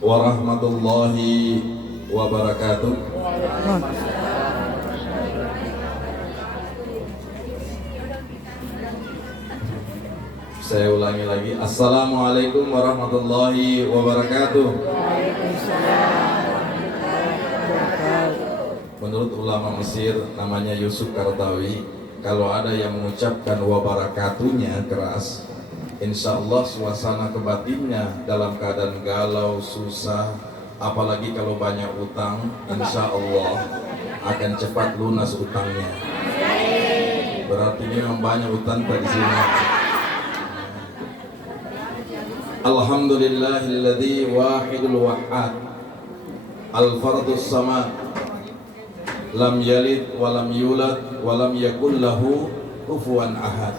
warahmatullahi wabarakatuh. Saya ulangi lagi. Assalamualaikum warahmatullahi wabarakatuh. Menurut ulama Mesir namanya Yusuf Kartawi, kalau ada yang mengucapkan wabarakatuhnya keras, insya Allah suasana kebatinnya dalam keadaan galau, susah, apalagi kalau banyak utang, insya Allah akan cepat lunas utangnya. Berarti ini memang banyak utang di sini. Alhamdulillahilladzi wahidul wahhad al-fardus samad lam yalid walam yulad walam yakul lahu kufuwan ahad.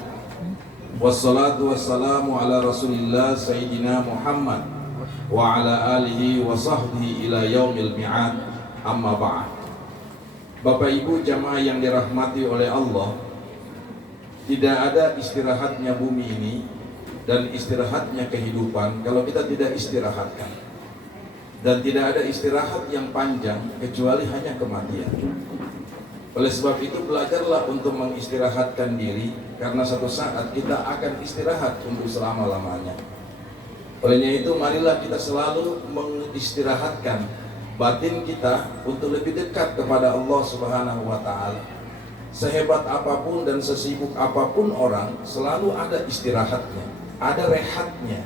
Wassalatu wassalamu ala rasulillah sayyidina Muhammad wa ala alihi wa sahbihi ila yaumil mi'ad, amma ba'd. Bapak Ibu jamaah yang dirahmati oleh Allah, tidak ada istirahatnya bumi ini dan istirahatnya kehidupan kalau kita tidak istirahatkan. Dan tidak ada istirahat yang panjang kecuali hanya kematian. Oleh sebab itu belajarlah untuk mengistirahatkan diri, karena satu saat kita akan istirahat untuk selama-lamanya. Olehnya itu marilah kita selalu mengistirahatkan batin kita untuk lebih dekat kepada Allah Subhanahu wa Ta'ala. Sehebat apapun dan sesibuk apapun orang, selalu ada istirahatnya, ada rehatnya.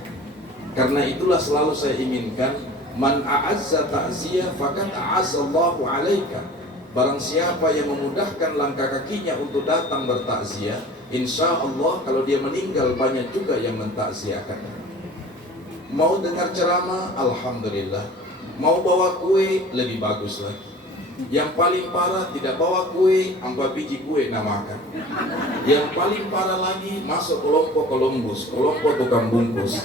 Karena itulah selalu saya inginkan, man a'azza ta'ziyah faqad a'azzallahu 'alaika. Barang siapa yang memudahkan langkah kakinya untuk datang bertakziah, insya Allah kalau dia meninggal banyak juga yang mentakziahkan. Mau dengar ceramah, alhamdulillah. Mau bawa kue, lebih bagus lagi. Yang paling parah tidak bawa kue, 4 biji kue namakan. Yang paling parah lagi masuk kelompok Columbus, kelompok tukang bungkus.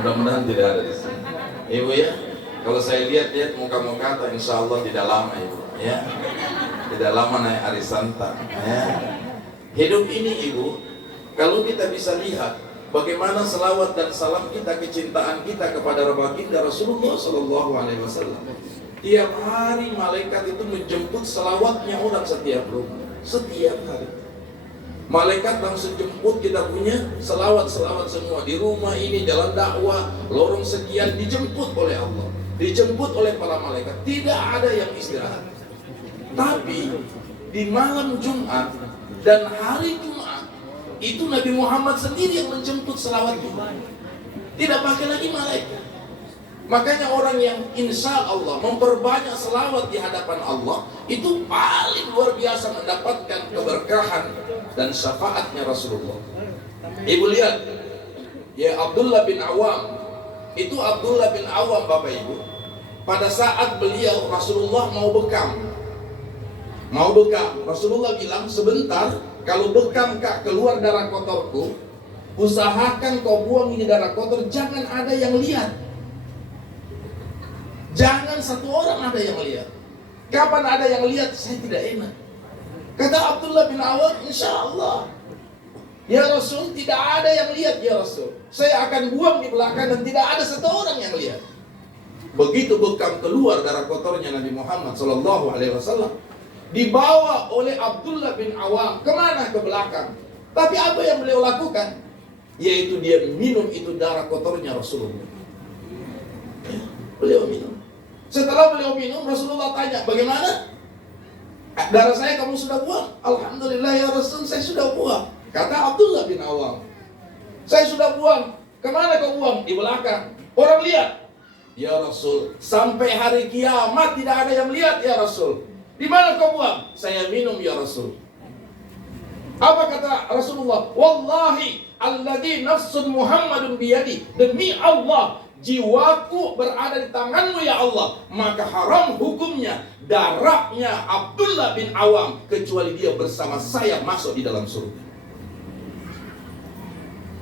Mudah-mudahan tidak ada di sini. Ibu ya, kalau saya lihat muka-muka, insya Allah tidak lama ibu, ya, tidak lama naik arisantan. Ya. Hidup ini ibu, kalau kita bisa lihat bagaimana selawat dan salam kita, kecintaan kita kepada baginda Rasulullah Sallallahu Alaihi Wasallam. Tiap hari malaikat itu menjemput selawatnya orang setiap rumah, setiap hari. Malaikat langsung jemput kita punya selawat-selawat semua di rumah ini, dalam dakwah, lorong sekian dijemput oleh Allah, dijemput oleh para malaikat. Tidak ada yang istirahat. Tapi di malam Jumat dan hari Jumat itu Nabi Muhammad sendiri yang menjemput selawat Jumat. Tidak pakai lagi malaikat. Makanya orang yang insya Allah memperbanyak selawat di hadapan Allah, itu paling luar biasa mendapatkan keberkahan dan syafaatnya Rasulullah. Ibu lihat, ya Abdullah bin Awam. Itu Abdullah bin Awam Bapak Ibu, pada saat beliau Rasulullah mau bekam, Rasulullah bilang, sebentar, kalau bekam kak keluar darah kotorku, usahakan kau buang ini darah kotor, jangan ada yang lihat. Jangan satu orang ada yang lihat. Kapan ada yang lihat, saya tidak enak. Kata Abdullah bin Awam, insya Allah, ya Rasul, tidak ada yang lihat ya Rasul. Saya akan buang di belakang dan tidak ada satu orang yang lihat. Begitu bekam keluar darah kotornya Nabi Muhammad Sallallahu Alaihi Wasallam, dibawa oleh Abdullah bin Awam kemana? Ke belakang. Tapi apa yang beliau lakukan? Yaitu dia minum itu darah kotornya Rasulullah. Beliau minum. Setelah beliau minum, Rasulullah tanya, bagaimana? Darah saya kamu sudah buang? Alhamdulillah ya Rasul, saya sudah buang. Kata Abdullah bin Awam, saya sudah buang. Kemana kau buang? Di belakang. Orang lihat? Ya Rasul, sampai hari kiamat tidak ada yang lihat ya Rasul. Di mana kau buang? Saya minum ya Rasul. Apa kata Rasulullah? Wallahi alladzi nafsun Muhammadun biyadi, demi Allah, jiwaku berada di tanganmu ya Allah, maka haram hukumnya darahnya Abdullah bin Awam, kecuali dia bersama saya masuk di dalam surga.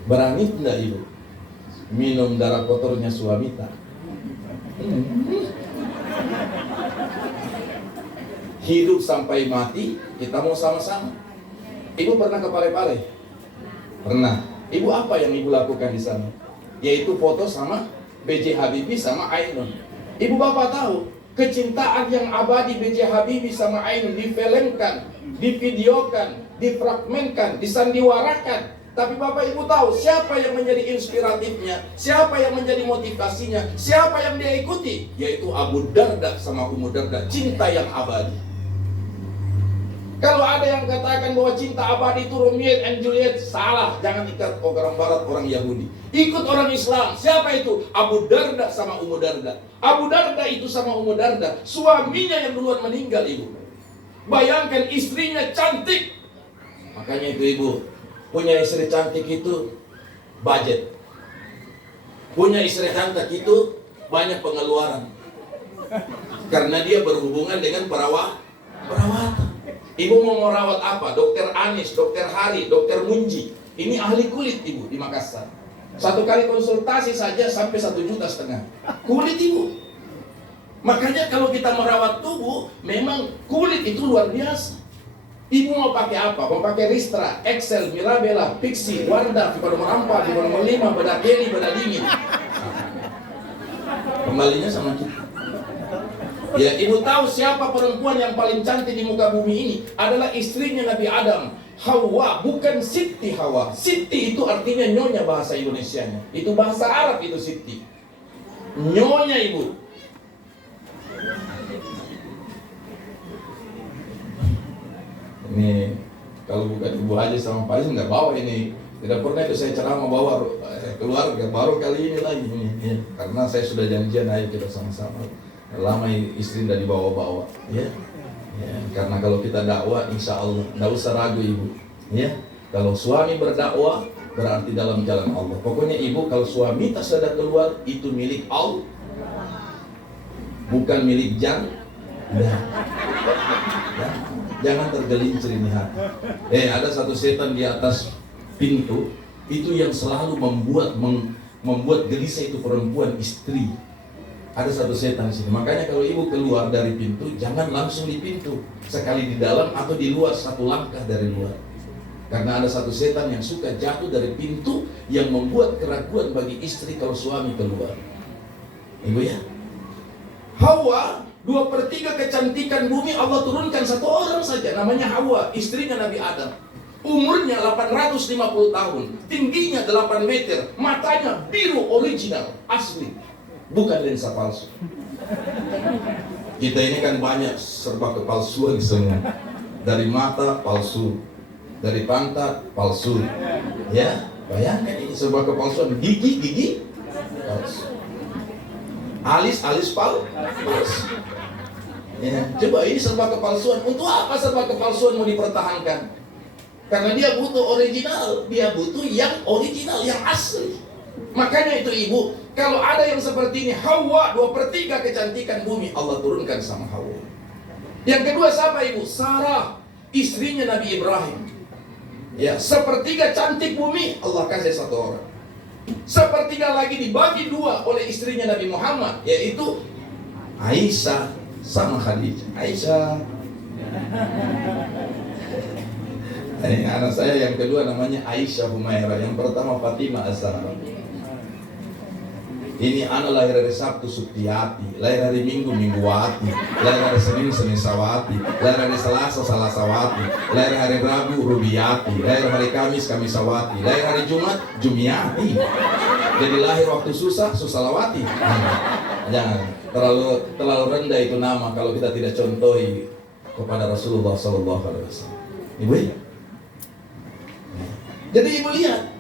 Berani tidak ibu minum darah kotornya suami tak? Hidup sampai mati kita mau sama-sama. Ibu pernah ke Parepare? Pernah. Ibu apa yang ibu lakukan di sana? Yaitu foto sama B.J. Habibie sama Ainun. Ibu bapak tahu, kecintaan yang abadi B.J. Habibie sama Ainun difilmkan, divideokan, difragmenkan, disandiwarakan. Tapi bapak ibu tahu siapa yang menjadi inspiratifnya, siapa yang menjadi motivasinya, siapa yang dia ikuti? Yaitu Abu Darda sama Ummu Darda, cinta yang abadi. Kalau ada yang katakan bahwa cinta abadi itu Romeo and Juliet, salah. Jangan ikat orang Barat, orang Yahudi. Ikut orang Islam. Siapa itu? Abu Darda sama Ummu Darda. Abu Darda itu sama Ummu Darda, suaminya yang duluan meninggal, ibu. Bayangkan, istrinya cantik. Makanya itu ibu, punya istri cantik itu budget. Punya istri cantik itu banyak pengeluaran. Karena dia berhubungan dengan perawatan. Ibu mau merawat apa? Dokter Anis, Dokter Hari, Dokter Munji. Ini ahli kulit ibu di Makassar. Satu kali konsultasi saja sampai 1,5 juta kulit ibu. Makanya kalau kita merawat tubuh, memang kulit itu luar biasa. Ibu mau pakai apa? Mau pakai Ristra, Excel, Mirabella, Pixi, Wardah, Viva nomor 4, Viva nomor 5, Bedah Kelly, Bedah Dingin. Kembalinya sama kita. Ya, ibu tahu siapa perempuan yang paling cantik di muka bumi ini? Adalah istrinya Nabi Adam, Hawa, bukan Siti Hawa. Siti itu artinya nyonya bahasa Indonesianya. Itu bahasa Arab itu Siti. Nyonya ibu. Ini kalau bukan ibu aja sama Pak Aziz nggak bawa ini. Tidak pernah itu saya ceramah bawa keluarga, baru kali ini lagi ini. Karena saya sudah janjian, ayo kita sama-sama. Lama istri udah dibawa-bawa, ya. Karena kalau kita dakwah, insya Allah nggak usah ragu ibu, ya. Kalau suami berdakwah berarti dalam jalan Allah. Pokoknya ibu, kalau suami tak sadar keluar, itu milik Allah, bukan milik janda. Jangan tergelincir ini hati. Ada satu setan di atas pintu itu yang selalu membuat gelisah itu perempuan, istri. Ada satu setan di sini. Makanya kalau ibu keluar dari pintu, jangan langsung di pintu. Sekali di dalam atau di luar, satu langkah dari luar. Karena ada satu setan yang suka jatuh dari pintu yang membuat keraguan bagi istri kalau suami keluar. Ibu ya. Hawa, 2/3 kecantikan bumi Allah turunkan satu orang saja, namanya Hawa, istrinya Nabi Adam. Umurnya 850 tahun, tingginya 8 meter, matanya biru original, asli. Bukan lensa palsu. Kita ini kan banyak serba kepalsuan semua. Dari mata palsu, dari pantat palsu. Ya, bayangkan ini serba kepalsuan. Gigi palsu. Alis palsu. Ya, coba ini serba kepalsuan. Untuk apa serba kepalsuan mau dipertahankan? Karena dia butuh original, dia butuh yang original, yang asli. Makanya itu ibu, kalau ada yang seperti ini, Hawa, 2/3 kecantikan bumi Allah turunkan sama Hawa. Yang kedua siapa ibu? Sarah, istrinya Nabi Ibrahim. Ya, 1/3 cantik bumi Allah kasih satu orang. 1/3 lagi dibagi 2 oleh istrinya Nabi Muhammad, yaitu Aisyah sama Khadijah. Aisyah. Ini anak saya yang kedua namanya Aisyah Humairah, yang pertama Fatimah Az-Zahra. Ini anak lahir hari Sabtu Suktiyati, lahir hari Minggu Mingguwati, lahir hari Senin Senisawati, lahir hari Selasa Salasawati, lahir hari Rabu Rubiyati, lahir hari Kamis Kamisawati, lahir hari Jumat Jumiati. Jadi lahir waktu susah Susalawati. Jangan terlalu rendah itu nama kalau kita tidak contohi kepada Rasulullah SAW. Ibu ya? Jadi ibu lihat,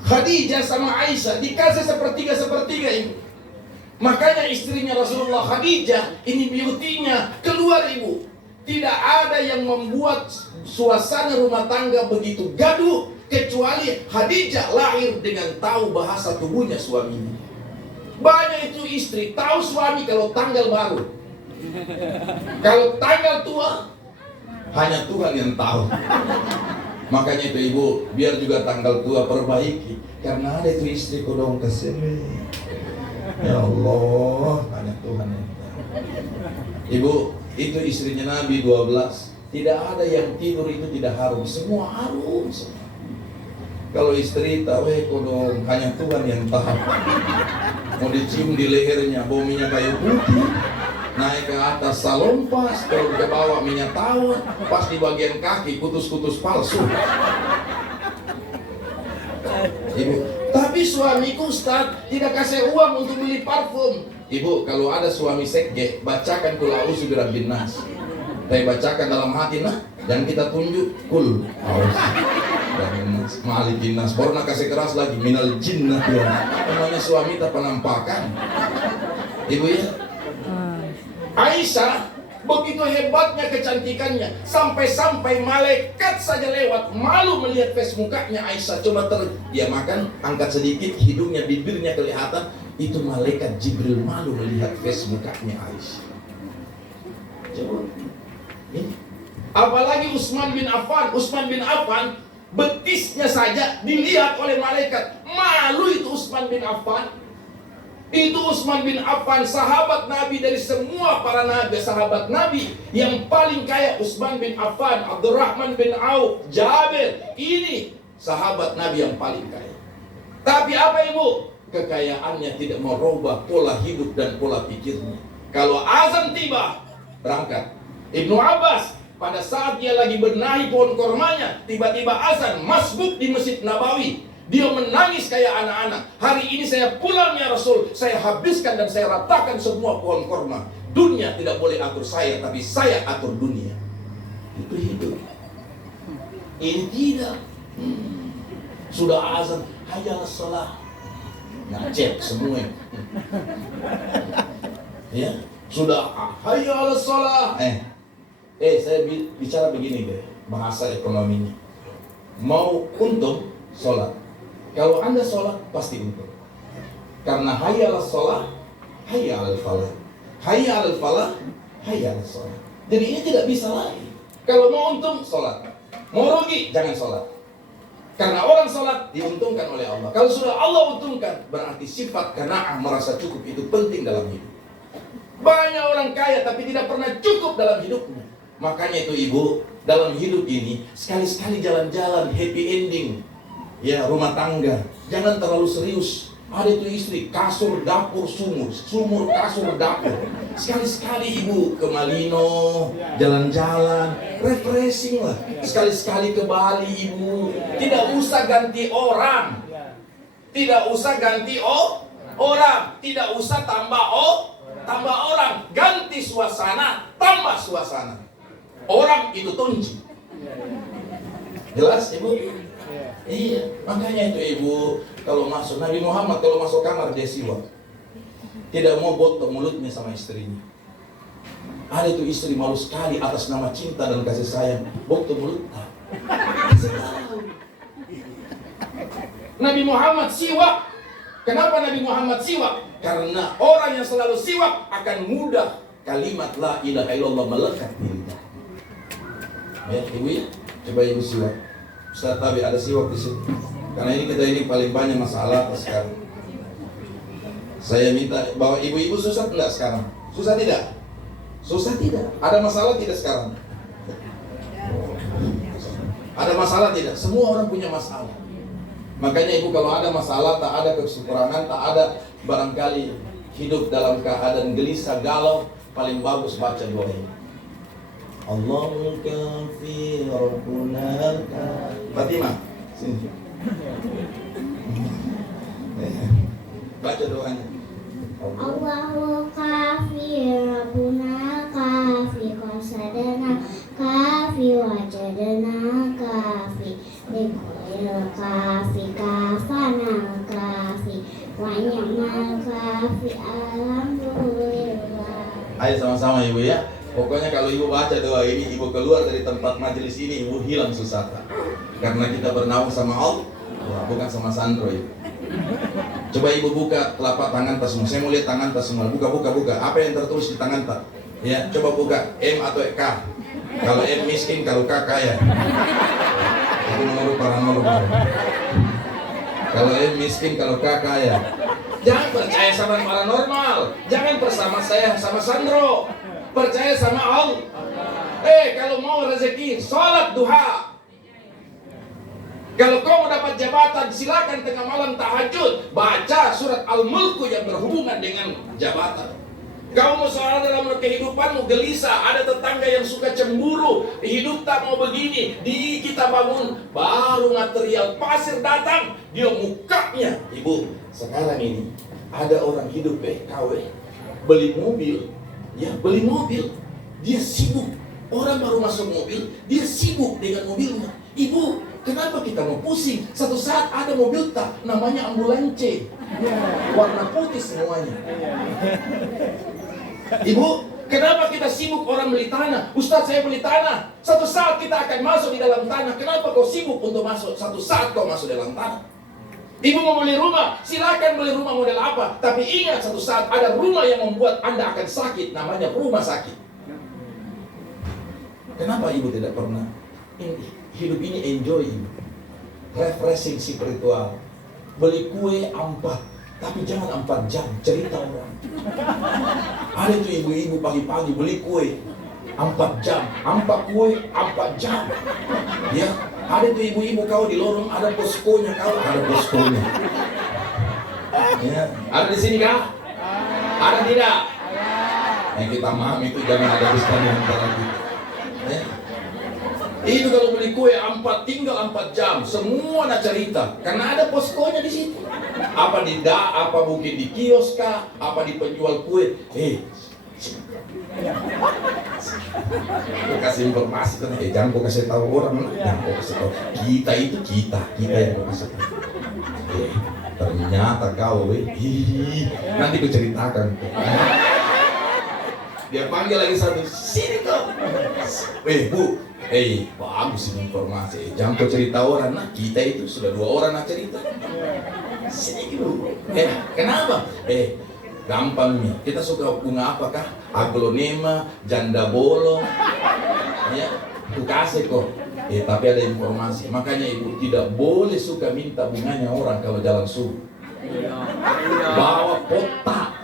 Khadijah sama Aisyah dikasih 1/3 ibu. Makanya istrinya Rasulullah, Khadijah, ini beauty-nya keluar ibu. Tidak ada yang membuat suasana rumah tangga begitu gaduh kecuali Khadijah lahir dengan tahu bahasa tubuhnya suaminya. Banyak itu istri tahu suami kalau tanggal baru, kalau tanggal tua hanya Tuhan yang tahu. Makanya itu ibu, biar juga tanggal tua perbaiki. Karena ada itu istri kodong kesini. Ya Allah, hanya Tuhan yang tahu. Ibu, itu istrinya Nabi 12. Tidak ada yang tidur itu tidak harum. Semua harum semua. Kalau istri tahu kodong, hanya Tuhan yang tahu. mau dicium di lehernya, bau minyak kayu putih. Naik ke atas salompas, kalau ke bawah minyak tawar, pas di bagian kaki kutus-kutus palsu. Ibu, tapi suamiku Ustaz tidak kasih uang untuk beli parfum. Ibu, kalau ada suami sekge, bacakan kul a'udzu birabbin nas. Tapi bacakan dalam hati, nah, jangan kita tunjuk kul a'udzu birabbin nas, malikin nas. Baru nak kasih keras lagi, minal jinnah ya. Namanya suami tak penampakan. Ibu ya. Aisyah begitu hebatnya kecantikannya, sampai-sampai malaikat saja lewat malu melihat face mukanya Aisyah. Coba dia makan, angkat sedikit hidungnya, bibirnya kelihatan. Itu malaikat Jibril malu melihat face mukanya Aisyah. Coba ini. Apalagi Utsman bin Affan. Utsman bin Affan betisnya saja dilihat oleh malaikat. Malu itu Utsman bin Affan. Itu Utsman bin Affan, sahabat Nabi dari semua para nabi, sahabat Nabi yang paling kaya. Utsman bin Affan, Abdurrahman bin Auf, Jabir, ini sahabat Nabi yang paling kaya. Tapi apa ibu? Kekayaannya tidak merubah pola hidup dan pola pikirnya. Kalau azan tiba, berangkat. Ibnu Abbas pada saat dia lagi benahi pohon kormanya, tiba-tiba azan masbuk di Masjid Nabawi. Dia menangis kayak anak-anak. Hari ini saya pulang ya Rasul, saya habiskan dan saya ratakan semua pohon korma. Dunia tidak boleh atur saya, tapi saya atur dunia. Itu hidup. Ini tidak. Sudah azan, hayya shalah. Ngacet semua. Ya, sudah hayya shalah. Saya bicara begini deh, bahasa ekonominya. Mau untung, sholat. Kalau Anda sholat, pasti untung. Karena hayya 'alas sholah, hayya 'alal falah. Hayya 'alal falah, hayya 'alas sholah. Jadi ini tidak bisa lagi. Kalau mau untung, sholat. Mau rugi, jangan sholat. Karena orang sholat diuntungkan oleh Allah. Kalau sudah Allah untungkan, berarti sifat qanaah, merasa cukup, itu penting dalam hidup. Banyak orang kaya tapi tidak pernah cukup dalam hidupnya. Makanya itu ibu, dalam hidup ini sekali-sekali jalan-jalan happy ending. Ya, rumah tangga, jangan terlalu serius. Ada itu istri, kasur, dapur, sumur, sumur, kasur, dapur. Sekali-sekali ibu ke Malino, jalan-jalan, refreshing lah. Sekali-sekali ke Bali ibu. Tidak usah ganti orang. Tidak usah ganti orang. Tidak usah tambah orang. Ganti suasana, tambah suasana. Orang itu tunji. Jelas ibu? Iya, makanya itu ibu, kalau masuk, Nabi Muhammad kalau masuk kamar dia siwak. Tidak mau botok mulutnya sama istrinya. Ada itu istri malu sekali atas nama cinta dan kasih sayang, botok mulut. Nabi Muhammad siwak. Kenapa Nabi Muhammad siwak? Karena orang yang selalu siwak akan mudah kalimat la ilaha illallah melekat di lidah. Ya, ibu ya, coba ibu siwak. Ustaz Tabi ada siwak di situ. Karena ini kita paling banyak masalah sekarang. Saya minta bahwa ibu-ibu susah tidak sekarang? Susah tidak? Susah tidak? Ada masalah tidak sekarang? Ada masalah tidak? Semua orang punya masalah. Makanya ibu kalau ada masalah, tak ada kekurangan, tak ada barangkali hidup dalam keadaan gelisah, galau, paling bagus baca doa ini. Allahul kafi rabbuna Fatimah sini. Baca doanya. Allahul kafi rabbuna kafi qasadana kafi wajadana kafi liqil kafi kafana kafi wa ni'mal kafi alhamdulillah. Ayo sama-sama ibu ya. Pokoknya kalau ibu baca doa ini, ibu keluar dari tempat majelis ini, ibu hilang susah. Karena kita bernaung sama Allah, bukan sama Sandro ibu. Coba ibu buka telapak tangan tas semua. Saya mau lihat tangan tas semua. Buka. Apa yang tertulis di tangan tas? Ya, coba buka. M atau K. Kalau M miskin, kalau K kaya. Itu menurut paranormal. Kalau M miskin, kalau K kaya. Jangan percaya sama paranormal. Jangan bersama saya sama Sandro. Percaya sama Allah. Kalau mau rezeki, sholat duha. Kalau kau mau dapat jabatan, silakan tengah malam tahajud baca surat Al-Mulk yang berhubungan dengan jabatan. Kau mau soal dalam kehidupanmu gelisah, ada tetangga yang suka cemburu, hidup tak mau begini, kita bangun, baru material pasir datang, dia mukanya. Ibu, sekarang ini ada orang hidup beli mobil, beli mobil, dia sibuk. Orang baru masuk mobil, dia sibuk dengan mobilnya. Ibu, kenapa kita mau pusing? Satu saat ada mobil tak, namanya ambulance, warna putih semuanya. Ibu, kenapa kita sibuk orang beli tanah? Ustaz, saya beli tanah. Satu saat kita akan masuk di dalam tanah. Kenapa kau sibuk untuk masuk? Satu saat kau masuk dalam tanah. Ibu mau beli rumah, silakan beli rumah model apa. Tapi ingat, satu saat ada rumah yang membuat Anda akan sakit. Namanya rumah sakit. Kenapa ibu tidak pernah hidup ini enjoy, ibu? Refreshing spiritual. Beli kue 4, tapi jangan 4 jam, cerita orang. Ada tuh ibu-ibu pagi-pagi beli kue 4 jam, 4 kue 4 jam. Ya, ada tuh ibu-ibu kau di lorong ada poskonya, kau ada poskonya. Ya, ada di sini kah? Ada tidak? Yang kita paham itu jangan ada dusta di antara kita. Ya. Itu kalau beli kue 4 tinggal 4 jam, semua nak cerita karena ada poskonya di situ. Apa mungkin di kios kah? Apa di penjual kue? Kau kasih informasi kan? Jangan kau kasih tahu orang, jangan kau kasih tahu. Kita yang kau kasih tahu. Ternyata kau, nanti kau ceritakan. Dia panggil lagi satu, sini kau. Bu, bagus ini informasi. Jangan kau cerita orang. Nah, kita itu sudah 2 orang nak cerita. Sini dulu. Kenapa? Gampang nih. Kita suka bunga apakah? Aglonema, janda bolong. Ya, aku kasih kok. Tapi ada informasi. Makanya ibu tidak boleh suka minta bunganya orang kalau jalan subuh. Bawa kotak.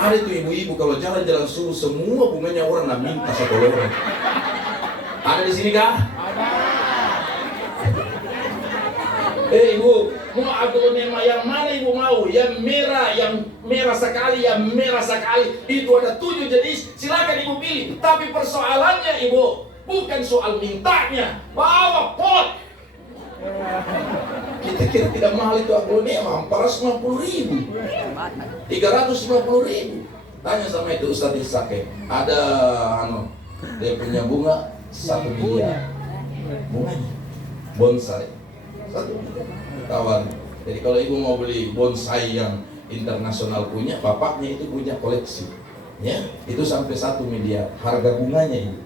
Ada tuh ibu-ibu kalau jalan-jalan subuh semua bunganya orang nak minta 1 lorong. Ada di sini kah? Ada. Ibu, mau aglonema yang mana ibu mau? Yang merah sekali, yang merah sekali. Itu ada 7 jenis, silakan ibu pilih. Tapi persoalannya ibu, bukan soal mintanya. Bawa pot. Kita kira tidak mahal itu aglonema, 450.000, 350.000. Tanya sama itu Ustaz Ishak, ada dia punya bunga 1 miliar, bunganya bonsai 1 miliar kawan. Jadi kalau ibu mau beli bonsai yang internasional punya, bapaknya itu punya koleksi, ya itu sampai 1 miliar harga bunganya ibu.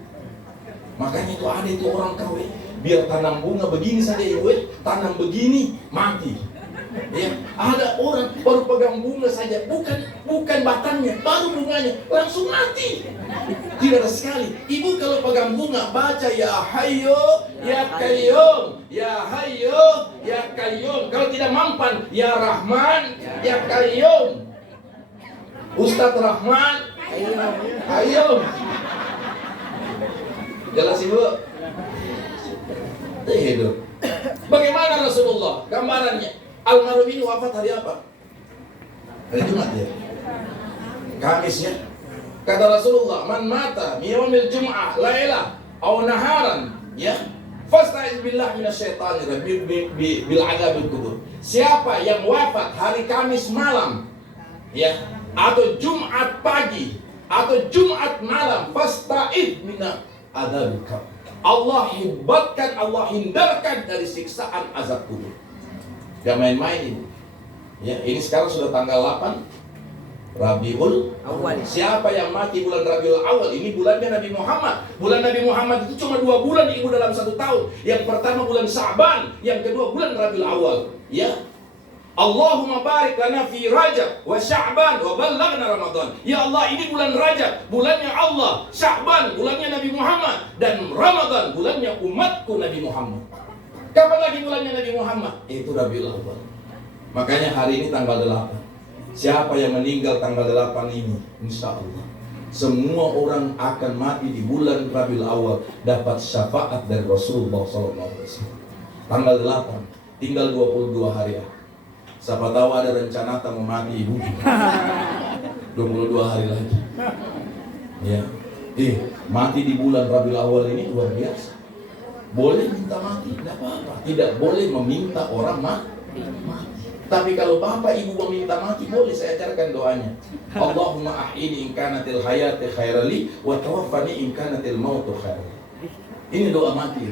Makanya itu ada itu orang kawin biar tanam bunga begini saja ibu, tanam begini mati. Ya, ada orang baru pegang bunga saja, bukan batangnya, baru bunganya langsung mati. Tidak ada sekali. Ibu kalau pegang bunga baca ya Hayyu ya Qayyum, ya Hayyu ya Qayyum. Kalau tidak mampan ya Rahman ya Qayyum. Ustadz Rahman Qayyum. Jelas ibu? Hidup. Bagaimana Rasulullah gambarannya? Almarhum ini wafat hari apa? Hari Jumat ya? Kamis ya? Kata Rasulullah, man mata miyawamil jum'ah lailah aw naharan, ya, fasta'iz billah minasyaitanir rajim bil adabil kubur. Siapa yang wafat hari Kamis malam, ya, atau Jumat pagi atau Jumat malam, fasta'iz mina adabil kubur. Allah hebatkan, Allah hindarkan dari siksaan azab kubur. Gak main-main ini. Ya, ini sekarang sudah tanggal 8 Rabiul Awal. Siapa yang mati bulan Rabiul Awal? Ini bulannya Nabi Muhammad. Bulan Nabi Muhammad itu cuma 2 bulan ibu dalam 1 tahun. Yang pertama bulan Sya'ban, yang kedua bulan Rabiul Awal. Ya. Allahumma barik lana fi Rajab wa Sya'ban wa ballaghna Ramadan. Ya Allah, ini bulan Rajab, bulannya Allah. Sya'ban, bulannya Nabi Muhammad. Dan Ramadan, bulannya umatku Nabi Muhammad. Kapan lagi bulannya Nabi Muhammad? Itu Rabiul Awal. Makanya hari ini tanggal 8. Siapa yang meninggal tanggal 8 ini, insya Allah semua orang akan mati di bulan Rabiul Awal dapat syafaat dari Rasulullah SAW. Tanggal 8, tinggal 22 hari ya. Siapa tahu ada rencana tak mau mati ibu. 22 hari lagi. Ya. Mati di bulan Rabiul Awal ini luar biasa. Boleh minta mati, tidak apa-apa. Tidak boleh meminta orang mati. Tapi kalau bapak ibu meminta mati, boleh saya ajarkan doanya. Allahumma ahini in kanatil hayati khairali wa tawaffani in kanatil mautu khairali. Ini doa mati.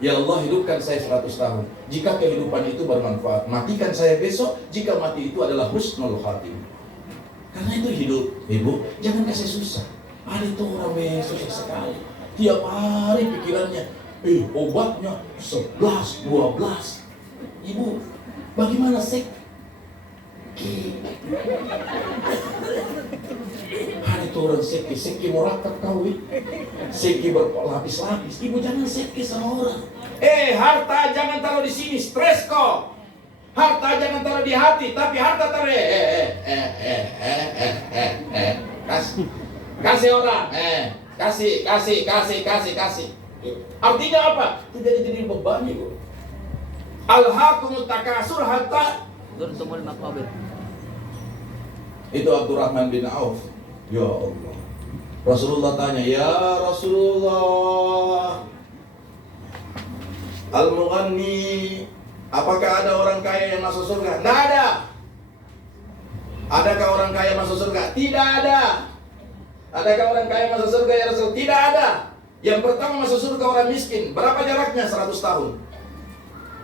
Ya Allah, hidupkan saya 100 tahun jika kehidupan itu bermanfaat. Matikan saya besok jika mati itu adalah husnul khatimah. Karena itu hidup, ibu. Jangan kasih susah. Ada itu orang yang susah sekali. Tiap hari pikirannya, obatnya 11, 12. Ibu, bagaimana sek? Ada itu orang seki morakat kau, seki berlapis-lapis. Ibu jangan seki sama orang. Harta jangan taruh di sini, stres kok. Harta jangan taruh di hati, tapi harta taruh kasih orang, kasih. Artinya apa? Tidak jadi beban ibu. Alhaakumut takasur hatta zurtumul maqabir. Itu Abdurrahman bin Auf. Ya Allah. Rasulullah tanya, ya Rasulullah, al-mughanni, apakah ada orang kaya yang masuk surga? Tidak ada. Adakah orang kaya masuk surga? Tidak ada. Adakah orang kaya masuk surga ya Rasul? Tidak ada. Yang pertama masuk surga orang miskin. Berapa jaraknya? 100 tahun.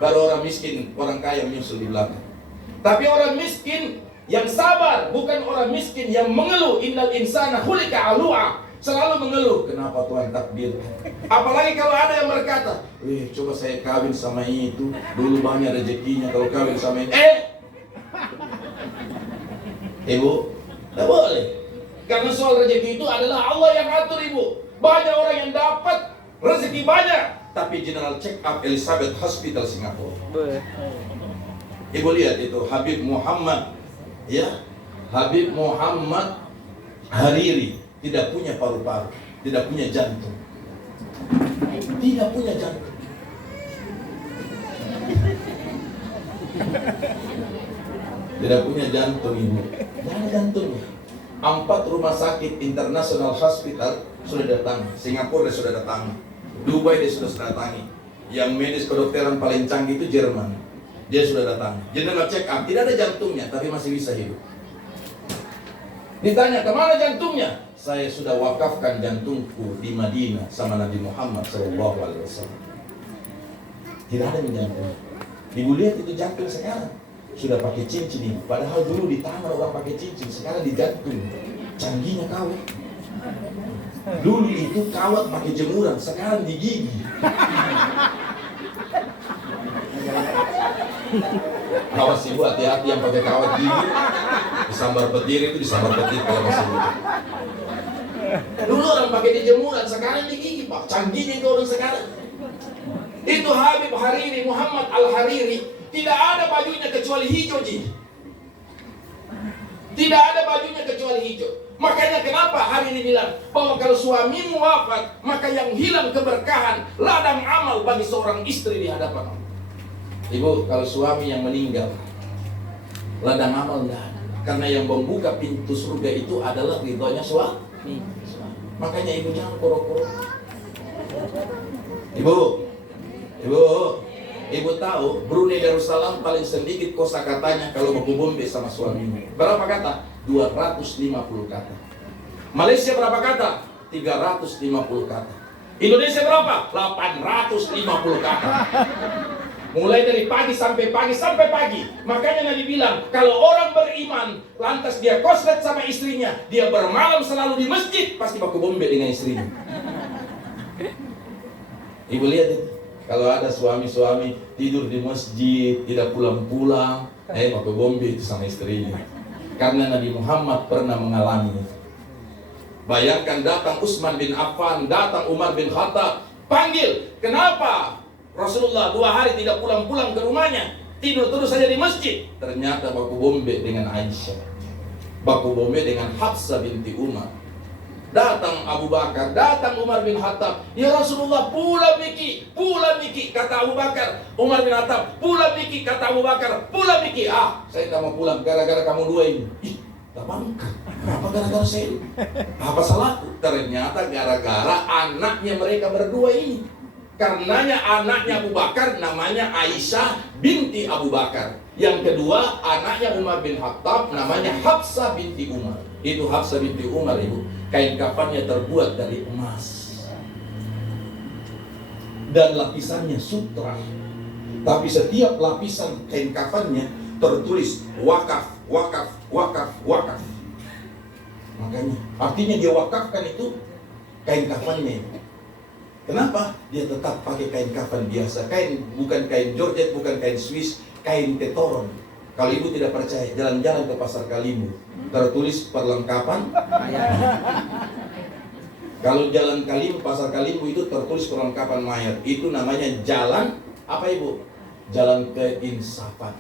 Baru orang miskin, orang kaya menyusul di belakang. Tapi orang miskin yang sabar, bukan orang miskin yang mengeluh. Innal insana khuliqa alu'a, selalu mengeluh. Kenapa Tuhan takdir? Apalagi kalau ada yang berkata, coba saya kawin sama itu, dulu banyak rezekinya kalau kawin sama ini. Ibu, tidak boleh. Karena soal rezeki itu adalah Allah yang atur ibu. Banyak orang yang dapat rezeki banyak, tapi general check up Elizabeth Hospital Singapura. Ibu lihat itu Habib Muhammad, ya, Habib Muhammad Hariri tidak punya paru-paru, tidak punya jantung, tidak punya jantung. Tidak punya jantung ibu, tidak ada jantungnya. 4 rumah sakit internasional hospital sudah datang, Singapura sudah datang, Dubai dia sudah datangi. Yang medis kedokteran paling canggih itu Jerman, dia sudah datang. General check up, tidak ada jantungnya, tapi masih bisa hidup. Ditanya, kemana jantungnya? Saya sudah wakafkan jantungku di Madinah sama Nabi Muhammad SAW. Tidak ada jantungnya. Ibu lihat itu jantung sekarang sudah pakai cincin ini. Padahal dulu di tangan orang pakai cincin, sekarang di jantung. Canggihnya kawat. Dulu itu kawat pakai jemuran, sekarang di gigi. Awas ibu, hati-hati yang pakai kawat gigi. Disambar petir itu disambar petir kalau masih hidup. Dulu orang pakai di jemuran, sekarang di gigi pak. Canggihnya itu orang sekarang. Itu Habib Hariri, Muhammad Al-Hariri. Tidak ada bajunya kecuali hijau, Ji. Tidak ada bajunya kecuali hijau. Makanya kenapa hari ini bilang bahwa kalau suamimu wafat, maka yang hilang keberkahan, ladang amal bagi seorang istri di hadapan Allah. Ibu, kalau suami yang meninggal, ladang amal enggak ada. Karena yang membuka pintu surga itu adalah ridhonya suami. Makanya ibu jangan koro-koro. Ibu tahu Brunei Darussalam paling sedikit kosakatanya kalau baku bombe sama suaminya. Berapa kata? 250 kata. Malaysia berapa kata? 350 kata. Indonesia berapa? 850 kata. Mulai dari pagi sampai pagi. Makanya Nabi bilang, kalau orang beriman lantas dia koslet sama istrinya, dia bermalam selalu di masjid, pasti baku bombe dengan istrinya. Ibu lihat itu. Kalau ada suami-suami tidur di masjid, tidak pulang-pulang, baku bombe itu sama istrinya. Karena Nabi Muhammad pernah mengalami itu. Bayangkan datang Utsman bin Affan, datang Umar bin Khattab, panggil, kenapa Rasulullah 2 hari tidak pulang-pulang ke rumahnya, tidur terus saja di masjid? Ternyata baku bombe dengan Aisyah, baku bombe dengan Hafsah binti Umar. Datang Abu Bakar, datang Umar bin Khattab. Ya Rasulullah, pula miki, kata Abu Bakar. Umar bin Khattab, pula miki, kata Abu Bakar, pula miki. Saya tak mau pulang gara-gara kamu dua ini. Tak bangka. Kenapa gara-gara saya? Apa salahku? Ternyata gara-gara anaknya mereka berdua ini. Karenanya anaknya Abu Bakar namanya Aisyah binti Abu Bakar. Yang kedua anaknya Umar bin Khattab namanya Hafsah binti Umar. Itu Hafsah binti Umar, ibu. Kain kafannya terbuat dari emas dan lapisannya sutra. Tapi setiap lapisan kain kafannya tertulis wakaf, wakaf, wakaf, wakaf. Makanya artinya dia wakafkan itu kain kafannya. Kenapa? Dia tetap pakai kain kafan biasa. Kain bukan kain Georgette, bukan kain Swiss, kain ketoron. Kalau ibu tidak percaya, jalan-jalan ke pasar Kalimbu, tertulis perlengkapan. Kalau jalan Kalimbu, pasar Kalimbu itu tertulis perlengkapan mayat. Itu namanya jalan apa ibu? Jalan keinsafan.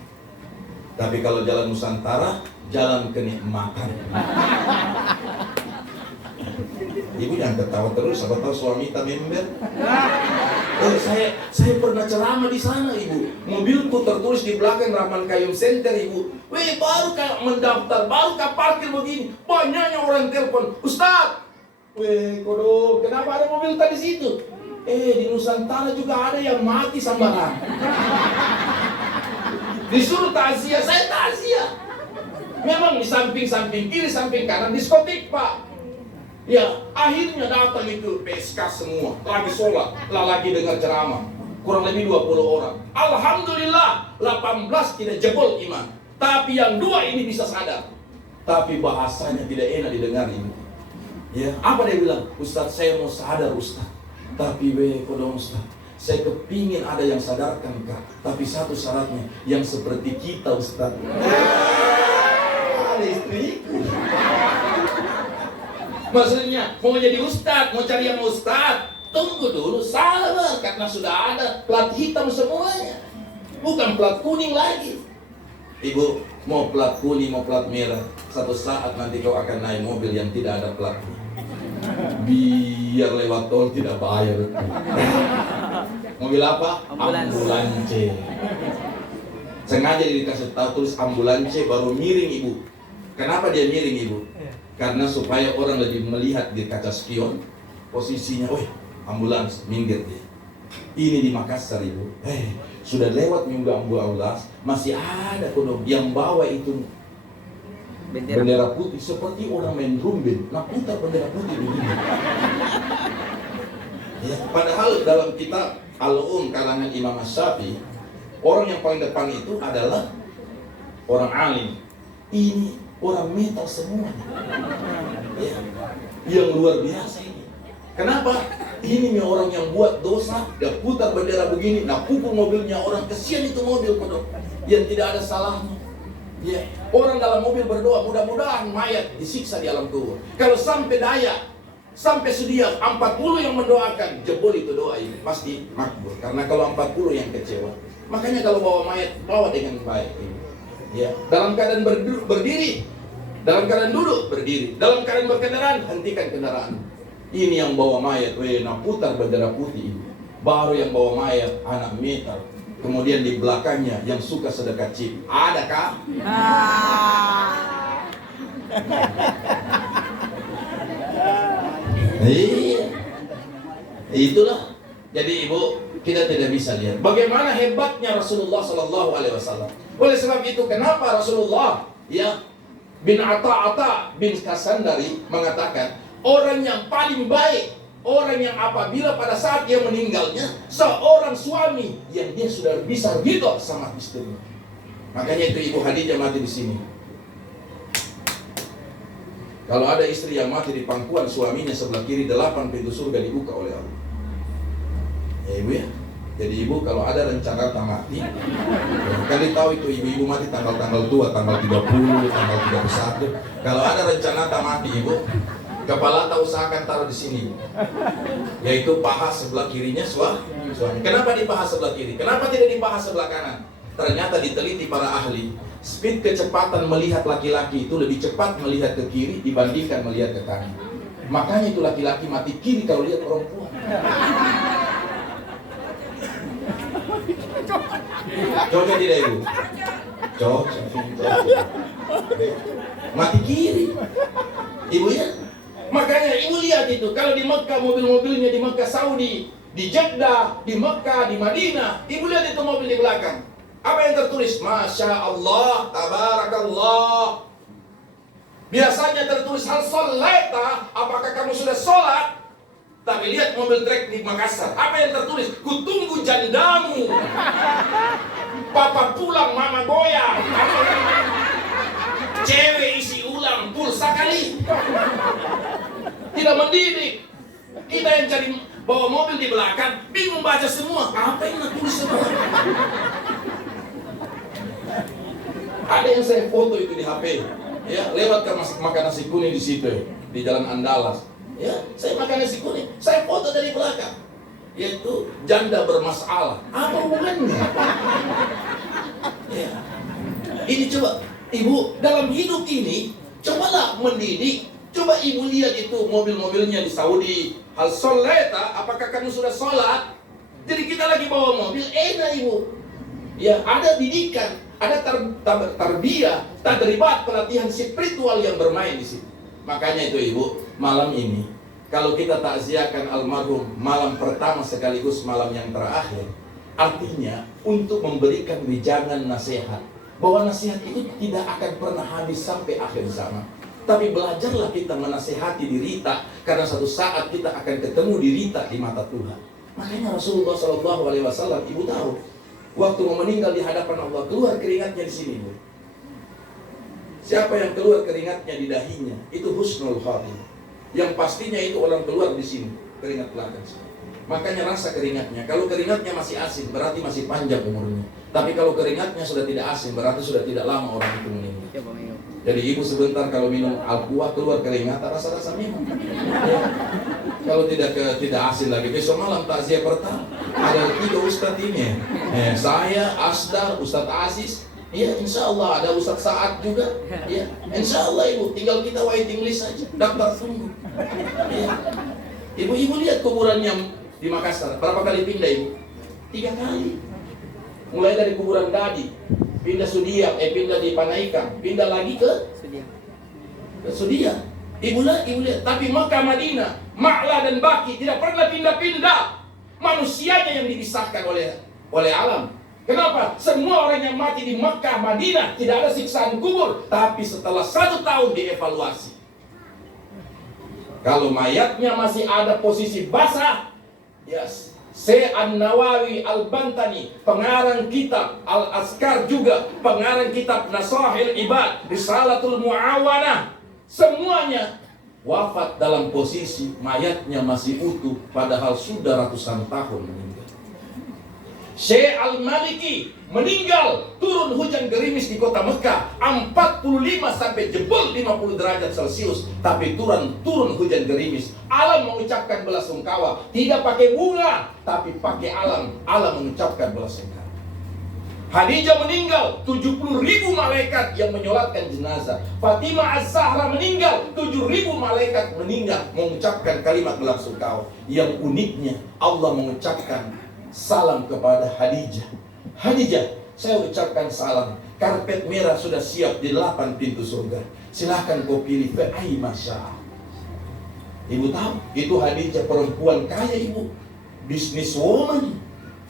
Tapi kalau jalan Nusantara, jalan kenikmatan. Ibu jangan ketawa terus, siapa tahu suami kita member. Saya pernah ceramah di sana, ibu. Mobilku tertulis di belakang Rahman Kayum Center, ibu. Baru kah mendaftar, baru kah parkir begini. Banyaknya orang telepon, Ustaz. Kodok, kenapa ada mobil tadi situ? Di Nusantara juga ada yang mati sambaran. Disuruh takziah, saya takziah. Memang di samping kiri, samping kanan diskotik, Pak. Ya, akhirnya datang itu PSK semua, lagi sholat, lagi dengar ceramah. Kurang lebih 20 orang. Alhamdulillah, 18 tidak jebol iman. Tapi yang 2 ini bisa sadar. Tapi bahasanya tidak enak didengar ini. Ya, apa dia bilang? Ustaz, saya mau sadar Ustaz. Tapi kodong Ustaz, saya kepingin ada yang sadarkan Kak. Tapi satu syaratnya, yang seperti kita Ustaz. Ada istriku. Maksudnya mau jadi ustaz, mau cari yang ustaz, tunggu dulu, sabar, karena sudah ada plat hitam semuanya, bukan plat kuning lagi. Ibu, mau plat kuning, mau plat merah, satu saat nanti kau akan naik mobil yang tidak ada platnya. Biar lewat tol tidak bayar. Mobil apa? Ambulance. Sengaja dikasih tahu tulis ambulance, baru miring ibu. Kenapa dia miring ibu? Karena supaya orang lebih melihat di kaca spion posisinya, ambulans, minggir dia. Ini di Makassar ibu. Sudah lewat minggu ambulans, masih ada kodok yang bawa itu bendera putih seperti orang main drum band. Nah, putar bendera putih begini. Ya, padahal dalam kitab Al-Um kalangan Imam Asy-Syafi'i, orang yang paling depan itu adalah orang alim. Ini orang metal semuanya, ya, yang luar biasa ini. Kenapa? Ini orang yang buat dosa, dia putar bendera begini, nah pukul mobilnya orang, kesian itu mobil kodok, yang tidak ada salahnya. Ya, orang dalam mobil berdoa, mudah-mudahan mayat disiksa di alam kubur. Kalau sampai daya, sampai sedia 40 yang mendoakan, jebol itu doa ini pasti makbul. Karena kalau 40 yang kecewa, makanya kalau bawa mayat, bawa dengan baik. Ya, dalam keadaan berdiri, dalam keadaan duduk berdiri, dalam keadaan berkendaraan hentikan kendaraan. Ini yang bawa mayat, putar bendera putih ini. Baru yang bawa mayat anak metal. Kemudian di belakangnya yang suka sedekah chip. Adakah? Itulah. Jadi ibu, kita tidak bisa lihat bagaimana hebatnya Rasulullah Sallallahu Alaihi Wasallam. Oleh sebab itu, kenapa Rasulullah bin Ata bin Kasandari mengatakan orang yang paling baik, orang yang apabila pada saat dia meninggalnya, seorang suami yang dia sudah bisa ridho sama istrinya. Makanya itu Ibu Khadijah mati di sini. Kalau ada istri yang mati di pangkuan suaminya sebelah kiri, 8 pintu surga dibuka oleh Allah. Ya ibu ya. Jadi ibu kalau ada rencana mati, kali tahu itu ibu-ibu mati tanggal-tanggal tua, tanggal 30, tanggal 31. Kalau ada rencana mati ibu, kepala tak usahakan taruh di sini, yaitu paha sebelah kirinya suami. Kenapa di paha sebelah kiri? Kenapa tidak di paha sebelah kanan? Ternyata diteliti para ahli, speed kecepatan melihat laki-laki itu lebih cepat melihat ke kiri dibandingkan melihat ke kanan. Makanya itu laki-laki mati kiri kalau lihat perempuan. Cocok tidak ibu? Cocok. Mati kiri. Ibu ya? Makanya ibu lihat itu, kalau di Mekah mobil-mobilnya di Mekah Saudi, di Jeddah, di Mekah, di Madinah, ibu lihat itu mobil di belakang. Apa yang tertulis? Masya Allah, tabarakallah. Biasanya tertulis hal sholaita, apakah kamu sudah sholat? Tapi lihat mobil trek di Makassar, apa yang tertulis? Kutunggu jandamu. Papa pulang, mama goyang. Cewek isi ulang, pulsa kali. Tidak mendidik. Kita yang cari bawa mobil di belakang, bingung baca semua. Apa yang tertulis semua? Ada yang saya foto itu di HP. Ya, lewat ke makan nasi kuning di situ, di Jalan Andalas. Ya, saya makan nasi kuning, saya foto dari belakang. Yaitu janda bermasalah. Apa hubungannya? Ya. Ini coba, ibu dalam hidup ini, cobalah mendidik. Coba ibu lihat itu mobil-mobilnya di Saudi. Hal sholaita, apakah kamu sudah sholat? Jadi kita lagi bawa mobil, enak ibu. Ya, ada didikan, ada tarbiyah, tadribat, pelatihan spiritual yang bermain di situ. Makanya itu ibu, malam ini kalau kita takziahkan almarhum malam pertama sekaligus malam yang terakhir, artinya untuk memberikan wejangan nasihat, bahwa nasihat itu tidak akan pernah habis sampai akhir zaman. Tapi belajarlah kita menasihati diri kita, karena satu saat kita akan ketemu diri kita di mata Tuhan. Makanya Rasulullah SAW, ibu tahu, waktu mau meninggal di hadapan Allah, keluar keringatnya di sini, Bu. Siapa yang keluar keringatnya di dahinya, itu husnul khatimah. Yang pastinya itu orang keluar di sini, keringat belakang. Makanya rasa keringatnya. Kalau keringatnya masih asin, berarti masih panjang umurnya. Tapi kalau keringatnya sudah tidak asin, berarti sudah tidak lama orang itu meninggal. Jadi ibu sebentar kalau minum Al-Quwa keluar keringat, rasa-rasa minum. Ya. Kalau tidak asin lagi, besok malam takziah pertama. Ada 3 ustadz ini. Saya, Asdar, Ustadz Aziz. Ya, insya Allah ada Ustadz Saad juga. Ya, insya Allah ibu, tinggal kita waiting list saja, daftar tunggu. Ya. Ibu-ibu lihat kuburannya di Makassar, berapa kali pindah ibu? 3 kali. Mulai dari kuburan Dadi, pindah Sudia, pindah di Panaikang, pindah lagi ke Sudia. Ibu lihat, tapi Makkah, Madinah, Ma'la dan Baki tidak pernah pindah-pindah. Manusianya yang dipisahkan oleh alam. Kenapa? Semua orang yang mati di Makkah, Madinah tidak ada siksaan kubur, tapi setelah 1 tahun dievaluasi. Kalau mayatnya masih ada posisi basah, yes. An-Nawawi Al-Bantani, pengarang kitab Al-Askar juga, pengarang kitab Nasahil Ibad, Risalatul Mu'awanah, semuanya wafat dalam posisi mayatnya masih utuh, padahal sudah ratusan tahun meninggal. Syekh Al-Maliki meninggal, turun hujan gerimis di kota Mekah 45 sampai jebol 50 derajat Celcius, tapi turun hujan gerimis. Alam mengucapkan belasungkawa, tidak pakai bunga, tapi pakai alam mengucapkan belasungkawa. Khadijah meninggal, 70.000 malaikat yang menyolatkan jenazah. Fatimah Az-Zahra meninggal, 7.000 malaikat meninggal mengucapkan kalimat belasungkawa. Yang uniknya, Allah mengucapkan salam kepada Khadijah. Khadijah, saya ucapkan salam. Karpet merah sudah siap di 8 pintu surga. Silahkan kau pilih fa'ai masya'. Ibu tahu, itu Khadijah perempuan kaya ibu, businesswoman,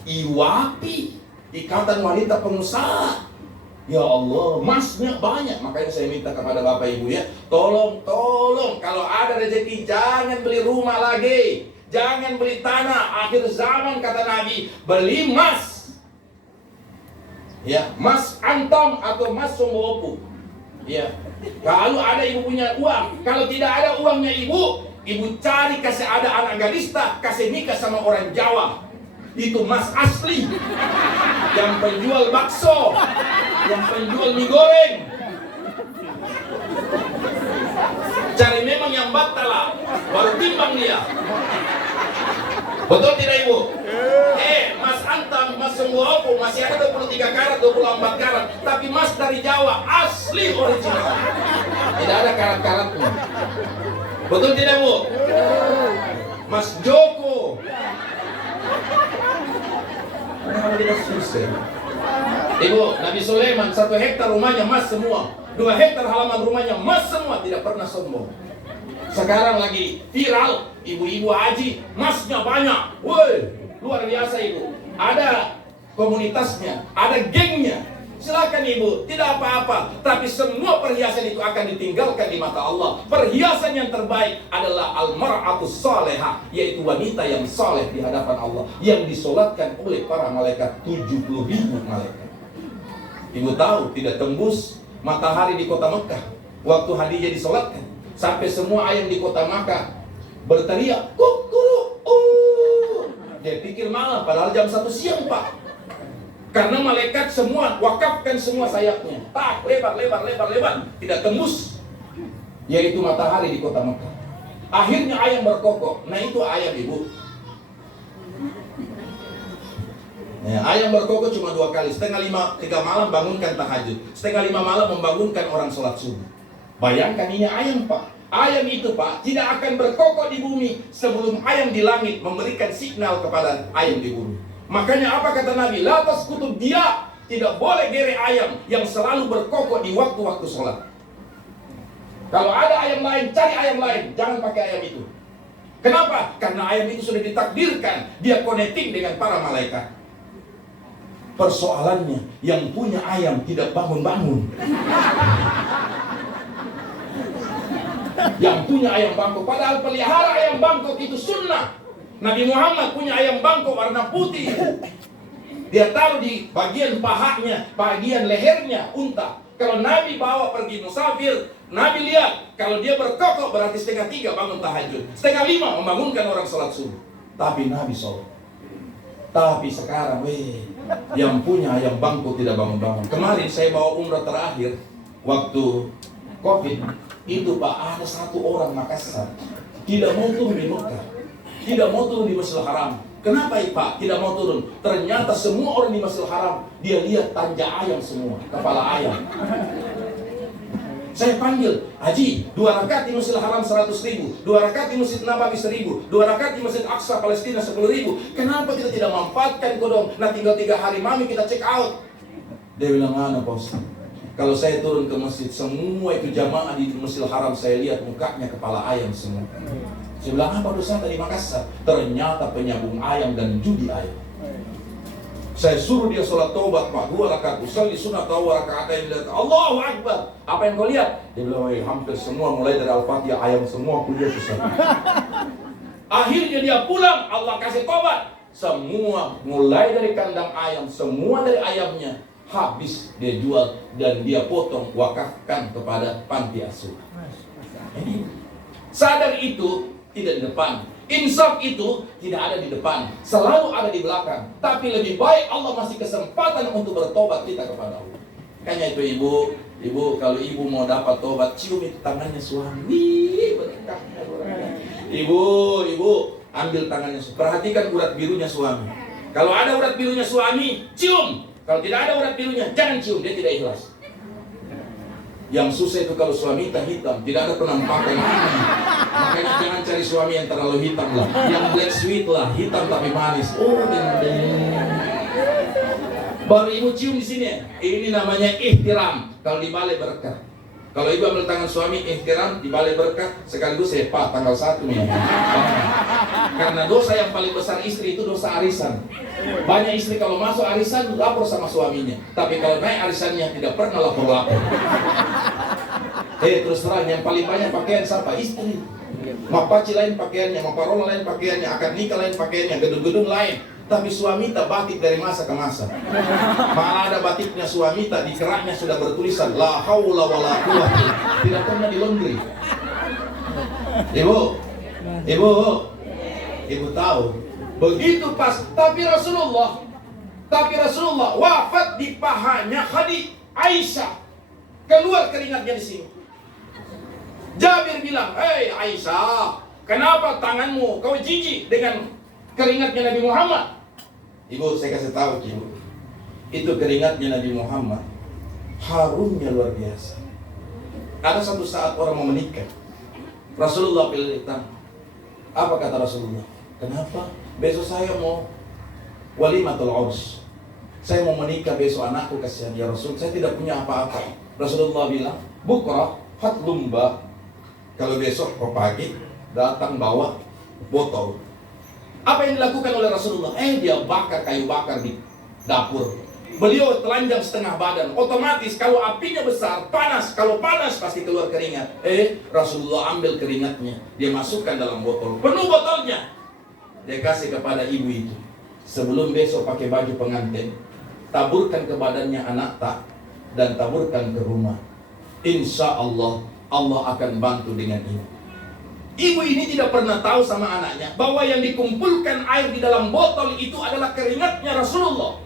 IWAPI, Ikatan Wanita Pengusaha. Ya Allah, emasnya banyak. Makanya saya minta kepada bapak ibu ya, tolong kalau ada rezeki jangan beli rumah lagi, jangan beli tanah. Akhir zaman kata Nabi, beli emas. Ya, emas antam atau emas sombopu. Ya, kalau ada ibu punya uang, kalau tidak ada uangnya ibu cari kasih ada anak gadista, kasih nikah sama orang Jawa. Itu emas asli. Yang penjual bakso, yang penjual mie goreng. Cari memang yang batala, baru timbang dia. Betul tidak ibu? Mas antam, mas sungguh masih ada 23 karat, 24 karat, tapi mas dari Jawa asli original. Tidak ada karat-karatnya. Betul tidak Bu? Mas Joko. Kenapa tidak susah? Ibu, Nabi Sulaiman 1 hektar rumahnya emas semua, 2 hektar halaman rumahnya emas semua, tidak pernah sombong. Sekarang lagi viral, ibu-ibu haji, emasnya banyak. Woi, luar biasa Ibu. Ada komunitasnya, ada gengnya. Silakan Ibu, tidak apa-apa. Tapi semua perhiasan itu akan ditinggalkan di mata Allah. Perhiasan yang terbaik adalah al-mar'atus salihah, yaitu wanita yang saleh di hadapan Allah, yang disolatkan oleh para malaikat, 70.000 malaikat. Ibu tahu tidak tembus matahari di kota Mekah waktu Khadijah disolatkan, sampai semua ayam di kota Mekah berteriak kukuru. Dia pikir malam, padahal jam 1 siang Pak. Karena malaikat semua wakafkan semua sayapnya, tak lebar, tidak tembus, yaitu matahari di kota Mekah. Akhirnya ayam berkokok. Nah itu ayam Ibu. Nah, ayam berkokok cuma 2 kali. 4:30, 3 malam bangunkan tahajud, 4:30 malam membangunkan orang sholat subuh. Bayangkan ini ayam Pak. Ayam itu Pak tidak akan berkokok di bumi sebelum ayam di langit memberikan signal kepada ayam di bumi. Makanya apa kata Nabi? La taskutu dia, tidak boleh gere ayam yang selalu berkokok di waktu-waktu sholat. Kalau ada ayam lain, cari ayam lain, jangan pakai ayam itu. Kenapa? Karena ayam itu sudah ditakdirkan, dia connecting dengan para malaikat. Persoalannya, yang punya ayam tidak bangun-bangun. Yang punya ayam bangkok, padahal pelihara ayam bangkok itu sunnah. Nabi Muhammad punya ayam bangkok warna putih. Dia taruh di bagian pahanya, bagian lehernya unta. Kalau Nabi bawa pergi musafir, Nabi lihat kalau dia berkokok berarti 4:30 bangun tahajud, 4:30 membangunkan orang sholat subuh. Tapi Nabi sholat. Tapi sekarang yang punya ayam bangkok tidak bangun-bangun. Kemarin saya bawa umrah terakhir waktu Covid itu Pak, ada 1 orang Makassar tidak mau turun di Mekah, tidak mau turun di Masjidil Haram. Kenapa Pak tidak mau turun? Ternyata semua orang di Masjidil Haram dia lihat tanja ayam semua, kepala ayam. Saya panggil, Haji, 2 rakaat di Masjidil Haram 100.000, 2 rakaat di Masjid Nabawi 1.000, 2 rakaat di Masjid Aqsa Palestina 10.000. Kenapa kita tidak manfaatkan kodong? Nah tinggal 3 hari mami kita check out. Dia bilang, Pak Ustaz, kalau saya turun ke masjid, semua itu jamaah di Masjidil Haram saya lihat mukanya kepala ayam semua. Saya bilang, apa dosa tadi Makassar? Ternyata penyambung ayam dan judi ayam. Saya suruh dia sholat taubat Pak, 2 rakaat usolli sunat atau rakaatain, Allahu Akbar. Apa yang kau lihat? Dia bilang, hampir semua mulai dari Al-Fatihah ayam semua kuliah susah. Akhirnya dia pulang, Allah kasih taubat. Semua mulai dari kandang ayam, semua dari ayamnya habis dia jual dan dia potong wakafkan kepada panti asuhan. Sadar itu tidak di depan. Insaf itu tidak ada di depan, selalu ada di belakang. Tapi lebih baik Allah masih kesempatan untuk bertobat kita kepada Allah. Makanya itu ibu kalau ibu mau dapat tobat, cium itu tangannya suami. Berkahnya ibu ambil tangannya, perhatikan urat birunya suami. Kalau ada urat birunya suami, cium. Kalau tidak ada urat birunya, jangan cium, dia tidak ikhlas. Yang susah itu kalau suami hitam, tidak ada penampakan. Makanya jangan cari suami yang terlalu hitam lah, yang black sweet lah, hitam tapi manis. Baru ibu cium di sini. Ini namanya ihtiram. Kalau di balai berkah. Kalau ibu ambil tangan suami, ihtiram di balai berkah, sekaligus Pak tanggal 1 nih. Karena dosa yang paling besar istri itu dosa arisan. Banyak istri kalau masuk arisan lapor sama suaminya, tapi kalau naik arisannya tidak pernah lapor-lapor. Terus terang yang paling banyak pakaian siapa? Istri. Mapaci lain pakaiannya, maparola lain pakaiannya, akad nikah lain pakaiannya, gedung-gedung lain. Tapi suami tak batik dari masa ke masa. Malah ada batiknya suami tak di keraknya sudah bertulisan la haula wala quwwata, tidak pernah di laundry. Ibu tahu begitu pas, tapi Rasulullah wafat di pahanya Aisyah, keluar keringatnya di sini. Jabir bilang, hei Aisyah, kenapa tanganmu kau jijik dengan keringatnya Nabi Muhammad? Ibu, saya kasih tahu ibu, itu keringatnya Nabi Muhammad harumnya luar biasa. Ada satu saat orang mau menikah, Rasulullah pilih hitam. Apa kata Rasulullah? Kenapa? Besok saya mau walimatul urs. Saya mau menikah besok, anakku kasihan ya Rasul. Saya tidak punya apa-apa. Rasulullah bilang, bukra hatlumba. Kalau besok pagi datang bawa botol. Apa yang dilakukan oleh Rasulullah? Dia bakar kayu bakar di dapur. Beliau telanjang setengah badan. Otomatis kalau apinya besar, panas. Kalau panas pasti keluar keringat. Rasulullah ambil keringatnya, dia masukkan dalam botol. Penuh botolnya. Dia kasih kepada ibu itu. Sebelum besok pakai baju pengantin, taburkan ke badannya anak tak, dan taburkan ke rumah. Insya Allah, Allah akan bantu dengan ini. Ibu ini tidak pernah tahu sama anaknya bahwa yang dikumpulkan air di dalam botol itu adalah keringatnya Rasulullah.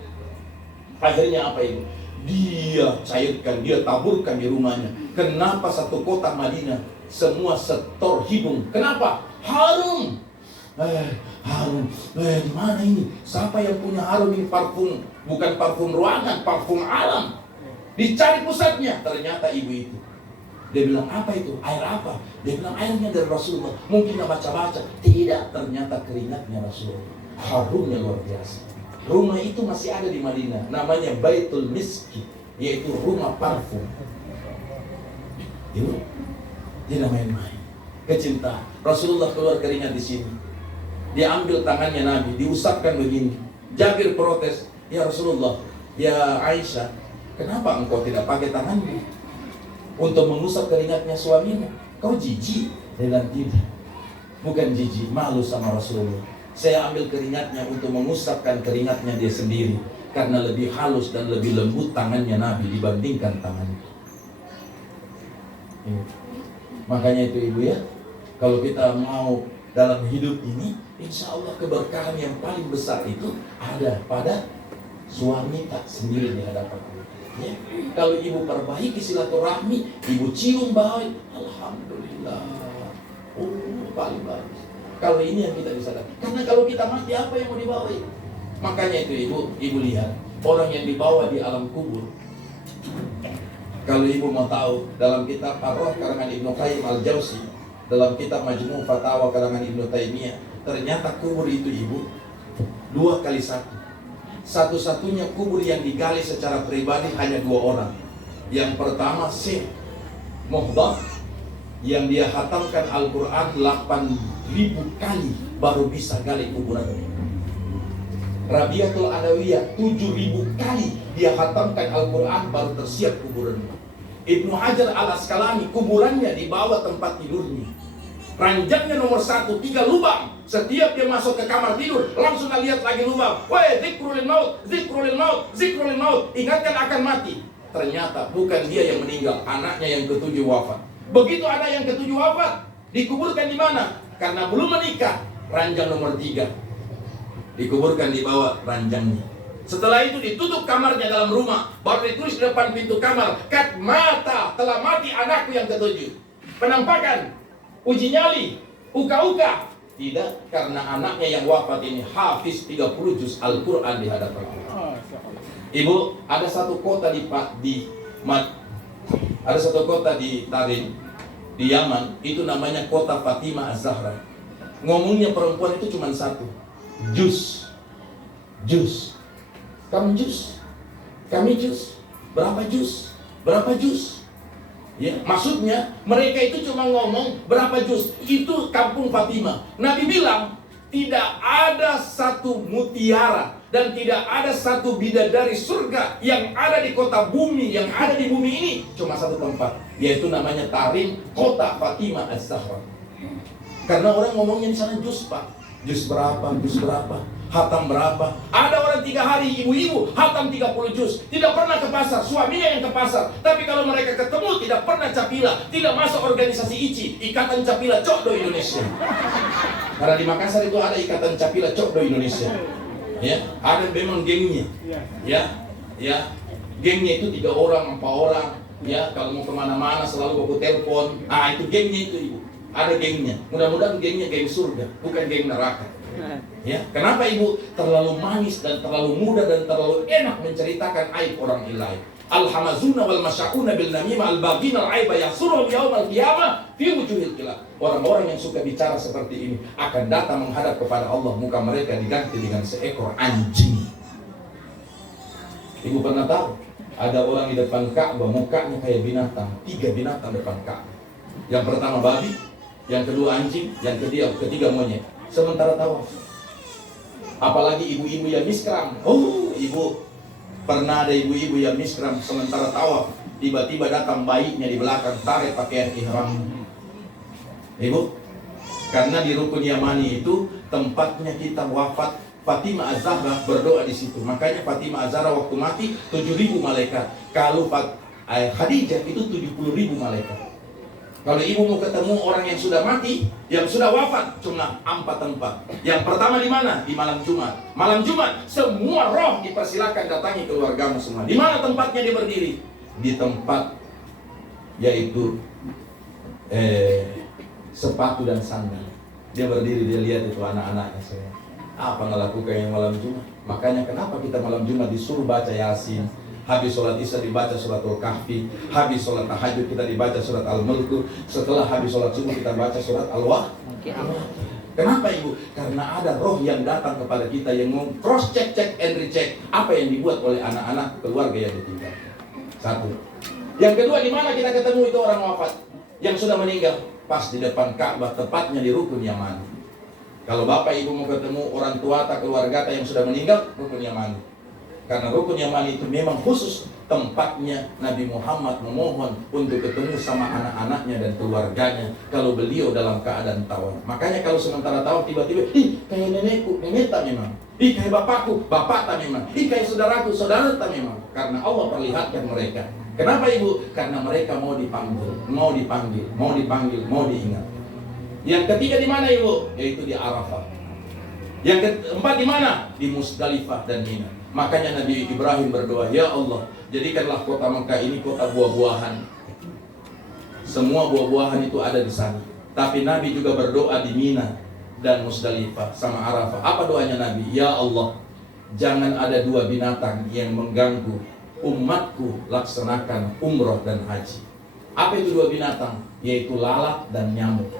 Akhirnya apa ibu? Dia cairkan, dia taburkan di rumahnya. Kenapa satu kota Madinah semua setor hidung? Kenapa? Harum. Harum. Di mana ini? Siapa yang punya harum ini? Parfum, bukan parfum ruangan, parfum alam. Dicari pusatnya, ternyata ibu itu. Dia bilang, apa itu? Air apa? Dia bilang, airnya dari Rasulullah. Mungkin nggak baca-baca. Tidak, ternyata keringatnya Rasulullah. Harumnya luar biasa. Rumah itu masih ada di Madinah. Namanya Baitul Miski, yaitu rumah parfum. Itu tidak main-main. Kecintaan. Rasulullah keluar keringat di sini. Dia ambil tangannya Nabi, diusapkan begini. Jabir protes, ya Rasulullah, ya Aisyah, kenapa engkau tidak pakai tanganmu untuk mengusap keringatnya suaminya? Kau jijik? Dia bilang tidak. Bukan jijik, malu sama Rasulullah. Saya ambil keringatnya untuk mengusapkan keringatnya dia sendiri, karena lebih halus dan lebih lembut tangannya Nabi dibandingkan tangannya. Makanya itu ibu ya, kalau kita mau dalam hidup ini, insya Allah keberkahan yang paling besar itu ada pada suami tak sendiri di hadapan Allah. Ya. Kalau ibu perbaiki silaturahmi, ibu cium bau, alhamdulillah, paling bagus. Kalau ini yang kita bisa dapat. Karena kalau kita mati, apa yang mau dibawa? Makanya itu ibu lihat orang yang dibawa di alam kubur. Kalau ibu mau tahu, dalam kitab Ar-Ruh karangan Ibnu Qayyim Al-Jauzi, dalam kitab Majmu' Fatawa karangan Ibnu Taimiyah, ternyata kubur itu ibu 2 kali 1. Satu-satunya kubur yang digali secara pribadi hanya 2 orang. Yang pertama Syekh Muhdar, yang dia khatamkan Al-Quran 8.000 kali baru bisa gali kuburan ini. Rabiatul Adawiyah 7.000 kali dia khatamkan Al-Quran baru tersiap kuburan. Ibnu Hajar Al-Asqalani kuburannya di bawah tempat tidurnya. Ranjangnya nomor 1, 3 lubang. Setiap dia masuk ke kamar tidur, langsung lihat lagi lubang. Woi, zikrul maut, zikrul maut, zikrul maut. Ingatkan akan mati. Ternyata bukan dia yang meninggal, anaknya yang ke-7 wafat. Begitu ada yang ke-7 wafat, dikuburkan di mana? Karena belum menikah, ranjang nomor 3. Dikuburkan di bawah ranjangnya. Setelah itu ditutup kamarnya dalam rumah, baru ditulis di depan pintu kamar, kat mata, telah mati anakku yang ke-7. Penampakan, uji nyali, uka-uka. Tidak, karena anaknya yang wafat ini hafiz 30 juz Al-Quran di hadapan Allah. Ibu, ada satu kota ada satu kota di Tarim, di Yaman, itu namanya kota Fatimah Az-Zahra. Ngomongnya perempuan itu cuma 1, juz. Kamu juz, kami juz, berapa juz, berapa juz. Ya, maksudnya mereka itu cuma ngomong berapa juz. Itu kampung Fatimah. Nabi bilang tidak ada satu mutiara dan tidak ada satu bidadari surga yang ada di kota bumi, yang ada di bumi ini cuma satu tempat, yaitu namanya Tarim, kota Fatimah Az-Zahra. Karena orang ngomongnya di sana juz, Pak. Juz berapa, hatam berapa. Ada orang 3 hari ibu-ibu hatam 30 juz, tidak pernah ke pasar, suaminya yang ke pasar. Tapi kalau mereka ketemu tidak pernah capila, tidak masuk organisasi ICI, Ikatan Capila Cokdo Indonesia. Karena di Makassar itu ada Ikatan Capila Cokdo Indonesia. Ya, ada memang gengnya. Ya, gengnya itu 3 orang, 4 orang. Ya, kalau mau kemana-mana selalu baku telepon. Itu gengnya itu ibu. Ada gengnya. Mudah-mudahan gengnya geng surga, bukan geng neraka. Ya, kenapa ibu? Terlalu manis dan terlalu mudah dan terlalu enak menceritakan aib orang lain. Al-hamazuna wal masyauna bil namimah al-baghina al-aiba yahsuruhum yaumal qiyamah fi wujuhil qillah. Orang-orang yang suka bicara seperti ini akan datang menghadap kepada Allah, muka mereka diganti dengan seekor anjing. Ibu pernah tahu ada orang di depan Ka'bah mukanya kayak binatang, 3 binatang depan Ka'bah. Yang pertama babi, yang kedua anjing, yang ketiga monyet. Sementara tawaf. Apalagi ibu-ibu yang miskram. Oh, ibu pernah ada ibu-ibu yang miskram sementara tawaf, tiba-tiba datang bayinya di belakang, tarik pakaian ihram. Ibu, karena di rukun Yamani itu tempatnya kita wafat. Fatimah Az-Zahra berdoa di situ. Makanya Fatimah Az-Zahra waktu mati 7.000 malaikat. Kalau Khadijah itu 70.000 malaikat. Kalau ibu mau ketemu orang yang sudah mati, yang sudah wafat, cuma 4 tempat. Yang pertama di mana? Di malam Jumat. Malam Jumat, semua roh dipersilakan datangi keluargamu semua. Di mana tempatnya dia berdiri? Di tempat yaitu sepatu dan sandal. Dia berdiri, dia lihat itu anak-anaknya saya. Apa ngelakukan yang malam Jumat? Makanya kenapa kita malam Jumat disuruh baca Yasin? Habis sholat isya dibaca suratul kahfi, habis sholat tahajud kita dibaca surat al-mulk, setelah habis sholat subuh kita baca surat al-waqiah. Kenapa ibu? Karena ada roh yang datang kepada kita yang mau cross check and recheck apa yang dibuat oleh anak-anak keluarga yang ditinggal. Satu. Yang kedua, di mana kita ketemu itu orang wafat yang sudah meninggal? Pas di depan Ka'bah, tepatnya di rukun Yamani. Kalau bapak ibu mau ketemu orang tua atau keluarga yang sudah meninggal, rukun Yamani. Karena rukun Yamani itu memang khusus tempatnya Nabi Muhammad memohon untuk ketemu sama anak-anaknya dan keluarganya kalau beliau dalam keadaan tawaf. Makanya kalau sementara tawaf tiba-tiba, ih kayak nenekku, nenek tak memang. Ih kayak bapakku, bapak tak memang. Ih kayak saudaraku, saudara tak memang. Karena Allah perlihatkan mereka. Kenapa ibu? Karena mereka mau diingat. Yang ketiga di mana ibu? Yaitu di Arafah. Yang keempat di mana? Di Musdalifah dan Mina. Makanya Nabi Ibrahim berdoa, ya Allah, jadikanlah kota Mekah ini kota buah-buahan. Semua buah-buahan itu ada di sana. Tapi Nabi juga berdoa di Mina dan Musdalifah sama Arafah. Apa doanya Nabi? Ya Allah, jangan ada 2 binatang yang mengganggu umatku laksanakan umroh dan haji. Apa itu 2 binatang? Yaitu lalat dan nyamuk.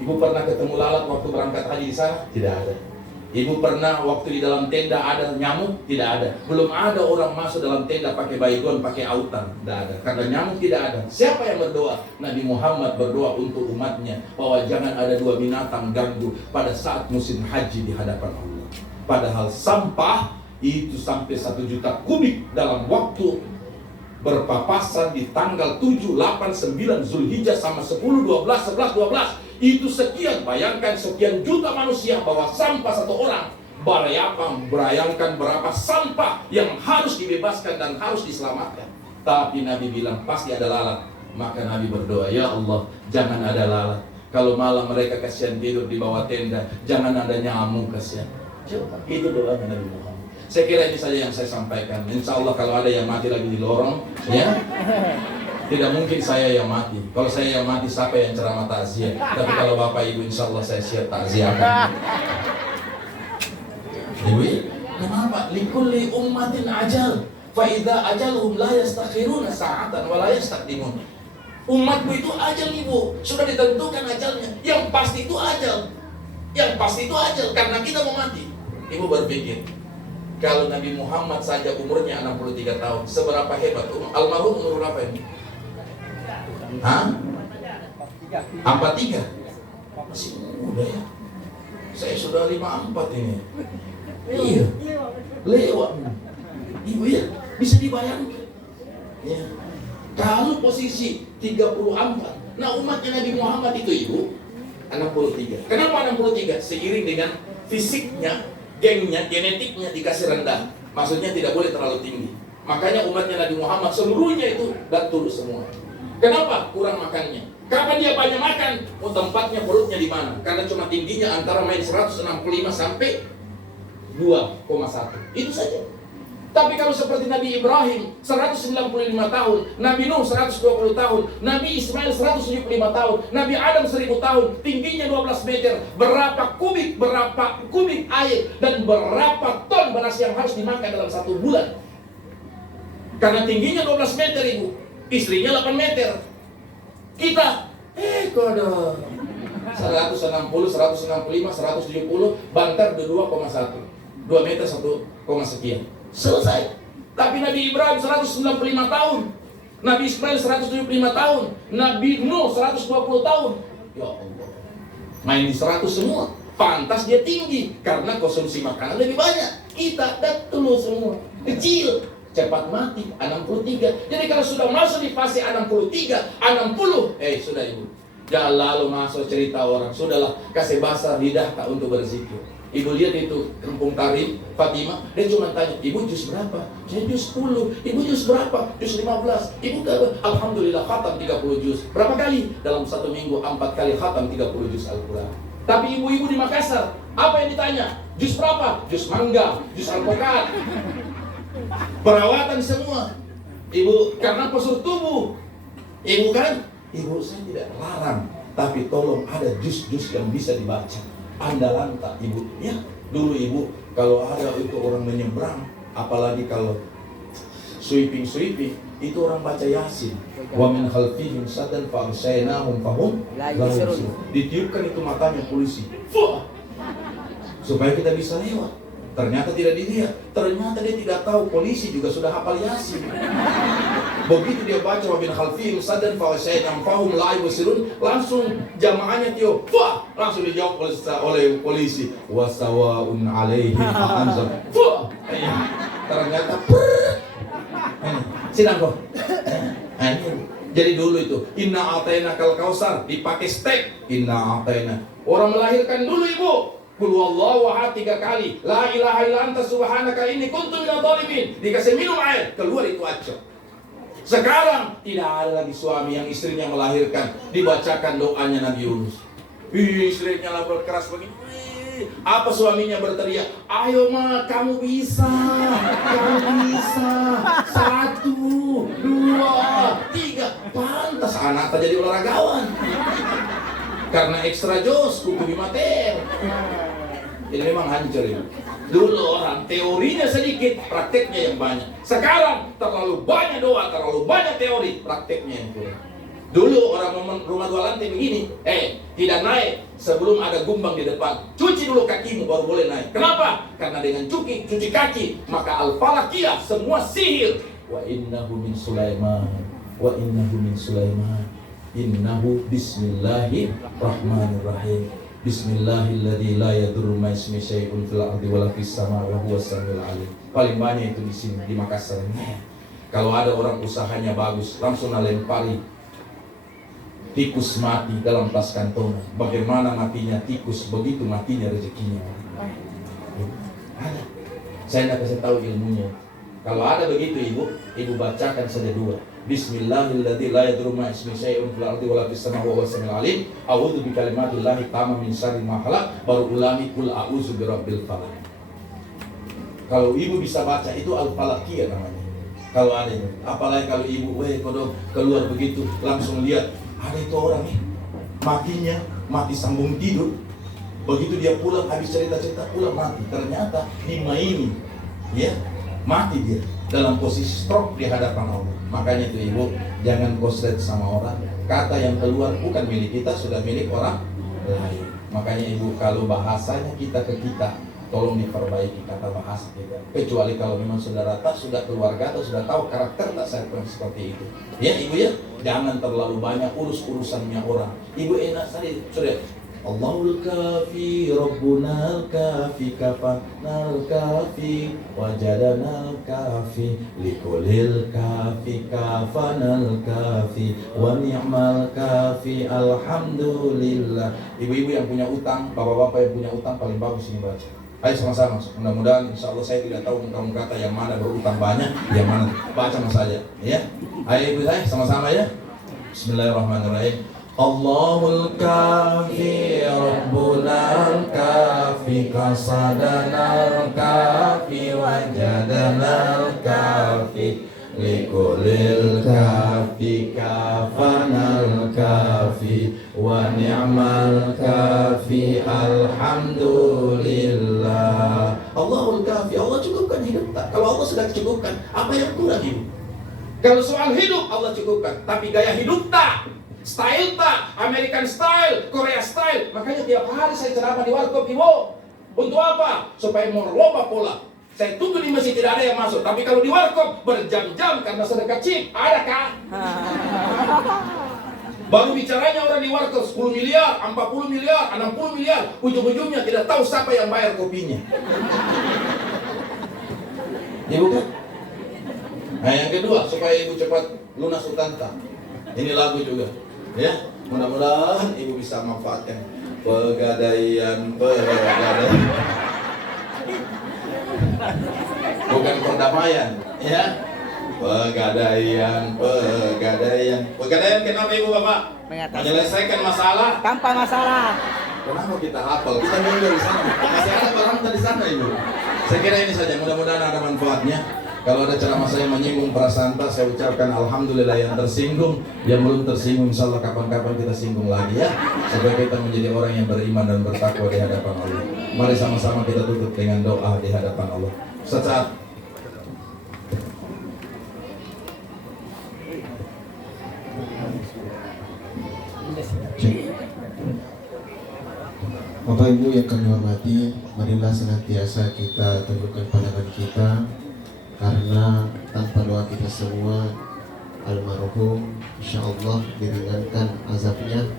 Ibu pernah ketemu lalat waktu berangkat haji di sana? Tidak ada. Ibu pernah waktu di dalam tenda ada nyamuk? Tidak ada. Belum ada orang masuk dalam tenda pakai baygon, pakai autan. Tidak ada. Karena nyamuk tidak ada. Siapa yang berdoa? Nabi Muhammad berdoa untuk umatnya bahwa jangan ada 2 binatang ganggu pada saat musim haji di hadapan Allah. Padahal sampah itu sampai 1 juta kubik dalam waktu berpapasan di tanggal 7, 8, 9 Zulhijjah sama 10, 12, 11, 12. Itu sekian, bayangkan sekian juta manusia bawa sampah 1 orang. Bayangkan berapa sampah yang harus dibebaskan dan harus diselamatkan. Tapi Nabi bilang pasti ada lalat. Maka Nabi berdoa, ya Allah, jangan ada lalat. Kalau malam mereka kasihan tidur di bawah tenda, jangan ada nyamuk kasihan. Itu doanya Nabi Muhammad. Saya kira ini saja yang saya sampaikan. Insya Allah kalau ada yang mati lagi di lorong, ya, tidak mungkin saya yang mati. Kalau saya yang mati, siapa yang ceramah takziah? Tapi kalau bapak ibu, insya Allah saya siap takziahkan. Ibu, kenapa? Likulli ummatin ajal, fa idza ajaluhum la yastakhiruna sa'atan wa la yastaqdimun. Umatku itu ajal ibu, sudah ditentukan ajalnya. Yang pasti itu ajal. Yang pasti itu ajal karena kita mau mati. Ibu berpikir, kalau Nabi Muhammad saja umurnya 63 tahun, seberapa hebat? Almarhum umur berapa ini? Hah? 43? Masih muda ya? Saya sudah 54 ini. Iya, lewat. Ibu ya, bisa dibayangkan ya. Kalau posisi 34, nah umatnya Nabi Muhammad itu ibu 63. Kenapa 63? Seiring dengan fisiknya, gengnya, genetiknya dikasih rendah. Maksudnya tidak boleh terlalu tinggi. Makanya umatnya Nabi Muhammad seluruhnya itu gatul semua. Kenapa? Kurang makannya. Kapan dia banyak makan? Oh, tempatnya perutnya di mana? Karena cuma tingginya antara main 165 sampai 2,1. Itu saja. Tapi kalau seperti Nabi Ibrahim 195 tahun, Nabi Nuh 120 tahun, Nabi Ismail 175 tahun, Nabi Adam 1000 tahun, tingginya 12 meter, berapa kubik air dan berapa ton beras yang harus dimakan dalam 1 bulan. Karena tingginya 12 meter ibu, istrinya 8 meter. Kita, kodoh 160, 165, 170, bantar 2,1, 2 meter 1, sekian. Selesai. Tapi Nabi Ibrahim 195 tahun, Nabi Ismail 175 tahun, Nabi Nuh 120 tahun. Ya Allah, main di 100 semua. Pantas dia tinggi karena konsumsi makanan lebih banyak. Kita dulu semua kecil, cepat mati 63. Jadi kalau sudah masuk di fase 63, 60, sudah ibu. Jangan lalu masuk cerita orang. Sudahlah, kasih basah lidah tak untuk berzikir. Ibu lihat itu kampung tari Fatimah, dia cuma tanya, ibu juz berapa? Saya juz 10. Ibu juz berapa? Juz 15. Ibu alhamdulillah khatam 30 juz. Berapa kali? Dalam satu minggu 4 kali khatam 30 juz Al-Quran. Tapi ibu-ibu di Makassar, apa yang ditanya? Juz berapa? Juz mangga, juz alpukat. Perawatan semua. Ibu karena postur tubuh. Ibu kan? Ibu saya tidak larang, tapi tolong ada juz-juz yang bisa dibaca. Andalan tak ibu, ya dulu ibu kalau ada itu orang menyeberang, apalagi kalau sweeping itu orang baca Yasin. Wa min khalfihim sadan fa arsaynahum fahum la yusirun. Ditiupkan itu matanya polisi, supaya kita bisa lewat. Ternyata tidak dilihat, ternyata dia tidak tahu polisi juga sudah hafal Yasin. Begitu dia baca wa min khalfihim sadan fa arsaynahum fahum la yusirun, langsung jamaahnya tiup, langsung dijawab oleh polisi, wasawaun alaihim anzar. Ternyata sidang kok. Jadi dulu itu inna atayna kal kausar dipakai stek, inna atayna. Orang melahirkan dulu ibu, qul huwallahu ahad 3 kali, la ilaha illa anta subhanaka inni kuntu minadh dhalimin, dikasih minum air, keluar itu acok. Sekarang tidak ada lagi suami yang istrinya melahirkan dibacakan doanya Nabi Yunus. Istrinya lah berkeras begini. Apa suaminya berteriak, ayo ma, kamu bisa, 1, 2, 3. Pantas anak tak jadi olahragawan. Karena ekstra jos, kuku bimater. Ini memang hancur ini. Dulu orang teorinya sedikit, prakteknya yang banyak. Sekarang terlalu banyak doa, terlalu banyak teori, prakteknya yang kurang. Dulu orang rumah 2 lantai begini, tidak naik sebelum ada gumbang di depan. Cuci dulu kakimu baru boleh naik. Kenapa? Karena dengan cuci kaki, maka al-falakiyah semua sihir. Wa innahu min Sulaiman, wa innahu min Sulaiman, innahu bismillahirrahmanirrahim. Bismillahilladzi la yadurru ma ismihi syai'un fil ardi wala fis samaa'i wa huwas samiul 'alim. Paling banyak itu di sini di Makassar ini. Kalau ada orang usahanya bagus, langsung lempari tikus mati dalam tas kantongan. Bagaimana matinya tikus, begitu matinya rezekinya. Ada. Saya tidak kasih tahu ilmunya. Kalau ada begitu ibu bacakan saja 2. Bismillahilladzi la yadurru ma ismihi syai'un fil ardi wala fis samaa'i wa huwas samiul 'alim. A'udzu bi kalimatillahi tamma min syarri ma khalaq. Baru ulangi qul a'udzu birabbil falaq. Kalau ibu bisa baca itu al-falaqiyah namanya. Kalau ada itu, apalagi kalau ibu kodok keluar begitu langsung lihat ada itu orang mati sambung tidur. Begitu dia pulang habis cerita-cerita pulang mati. Ternyata dimaini, ya mati dia dalam posisi stroke di hadapan Allah. Makanya itu ibu jangan koslet sama orang. Kata yang keluar bukan milik kita, sudah milik orang lain. Makanya ibu kalau bahasanya kita ke kita, tolong diperbaiki kata bahasa kita. Kecuali kalau memang saudara tak sudah keluarga atau sudah tahu karakter tak saya seperti itu. Ya ibu ya, jangan terlalu banyak urusannya orang. Ibu enak sekali sudah. Allahul kafi, Rabbunal kafi, kafanal kafi, wajadanal kafi, likulil kafi, kafanal kafi, wa ni'mal kafi, alhamdulillah. Ibu-ibu yang punya utang, bapak-bapak yang punya utang paling bagus ini baca. Ayo sama-sama, mudah-mudahan insya Allah saya tidak tahu muka kata yang mana berutang banyak, yang mana baca saja, ya. Ayo ibu saya sama-sama ya. Bismillahirrahmanirrahim. Allahul kafi, Rabbunal kafi, kasadanal kafi, wajadanal kafi, likulil kafi, kafanal kafi, wa ni'mal kafi, alhamdulillah. Allahul kafi, Allah cukupkan hidup tak? Kalau Allah sudah cukupkan, apa yang kurang ibu? Kalau soal hidup Allah cukupkan, tapi gaya hidup tak, style tak, American style, Korea style. Makanya tiap hari saya ceramah di warkop Ibu. Untuk apa? Supaya merubah pola. Saya tunggu di masjid tidak ada yang masuk, tapi kalau di warkop berjam-jam karena sedekah chip, ada kah? Baru bicaranya orang di warkop 10 miliar, 40 miliar, 60 miliar, ujung-ujungnya tidak tahu siapa yang bayar kopinya. Ibu kan? Nah yang kedua, supaya ibu cepat lunas utang tak. Ini lagu juga, ya. Mudah-mudahan ibu bisa manfaatkan. Pegadaian, bukan perdamaian, ya. Pegadaian. Kenapa ibu bapak? Menyelesaikan masalah tanpa masalah. Kenapa kita hafal? Kita nggak di sana. Masih ada barang di sana ibu. Saya kira ini saja. Mudah-mudahan ada manfaatnya. Kalau ada ceramah saya menyinggung perasaan tak, saya ucapkan alhamdulillah. Yang tersinggung, yang belum tersinggung, insya Allah kapan-kapan kita singgung lagi ya. Supaya kita menjadi orang yang beriman dan bertakwa di hadapan Allah. Mari sama-sama kita tutup dengan doa di hadapan Allah. Sesaat. Bapak Ibu yang kami hormati, marilah senantiasa kita teguhkan pandangan kita, karena tanpa doa kita semua almarhum insyaallah diringankan azabnya,